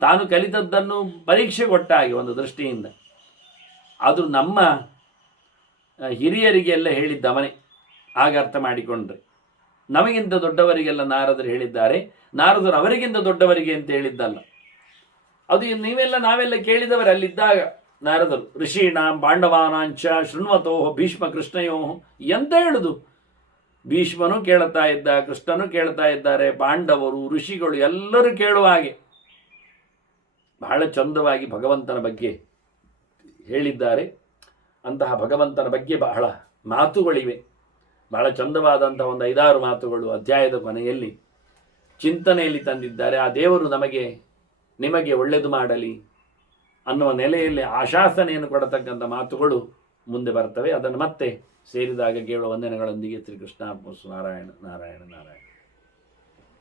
ತಾನು ಕಲಿತದ್ದನ್ನು ಪರೀಕ್ಷೆ ಕೊಟ್ಟ ಹಾಗೆ ಒಂದು ದೃಷ್ಟಿಯಿಂದ. ಅದು ನಮ್ಮ ಹಿರಿಯರಿಗೆಲ್ಲ ಹೇಳಿದ್ದವನೇ. ಆಗ ಅರ್ಥ ಮಾಡಿಕೊಂಡ್ರೆ ನಮಗಿಂತ ದೊಡ್ಡವರಿಗೆಲ್ಲ ನಾರದರು ಹೇಳಿದ್ದಾರೆ. ನಾರದರು ಅವರಿಗಿಂತ ದೊಡ್ಡವರಿಗೆ ಅಂತ ಹೇಳಿದ್ದಲ್ಲ. ಅದು ನಾವೆಲ್ಲ ಕೇಳಿದವರು ಅಲ್ಲಿದ್ದಾಗ. ನಾರದರು ಋಷೀಣಾಂ ಪಾಂಡವಾನಾಂಚ ಶೃಣ್ವತೋ ಭೀಷ್ಮ ಕೃಷ್ಣಯೋ ಎಂತ ಹೇಳುದು. ಭೀಷ್ಮನು ಕೇಳ್ತಾ ಇದ್ದ, ಕೃಷ್ಣನು ಕೇಳ್ತಾ ಇದ್ದಾರೆ, ಪಾಂಡವರು ಋಷಿಗಳು ಎಲ್ಲರೂ ಕೇಳುವ ಹಾಗೆ ಬಹಳ ಚಂದವಾಗಿ ಭಗವಂತನ ಬಗ್ಗೆ ಹೇಳಿದ್ದಾರೆ. ಅಂತಹ ಭಗವಂತನ ಬಗ್ಗೆ ಬಹಳ ಮಾತುಗಳಿವೆ. ಬಹಳ ಚಂದವಾದಂತಹ ಒಂದು 5-6 ಮಾತುಗಳು ಅಧ್ಯಾಯದ ಕೊನೆಯಲ್ಲಿ ಚಿಂತನೆಯಲ್ಲಿ ತಂದಿದ್ದಾರೆ. ಆ ದೇವರು ನಿಮಗೆ ಒಳ್ಳೆಯದು ಮಾಡಲಿ ಅನ್ನುವ ನೆಲೆಯಲ್ಲಿ ಆಶಾಸನೆಯನ್ನು ಕೊಡತಕ್ಕಂಥ ಮಾತುಗಳು ಮುಂದೆ ಬರ್ತವೆ. ಅದನ್ನು ಮತ್ತೆ ಸೇರಿದಾಗ ಕೇಳುವ ವಂದನೆಗಳೊಂದಿಗೆ ಶ್ರೀಕೃಷ್ಣ ನಾರಾಯಣ ನಾರಾಯಣ ನಾರಾಯಣ.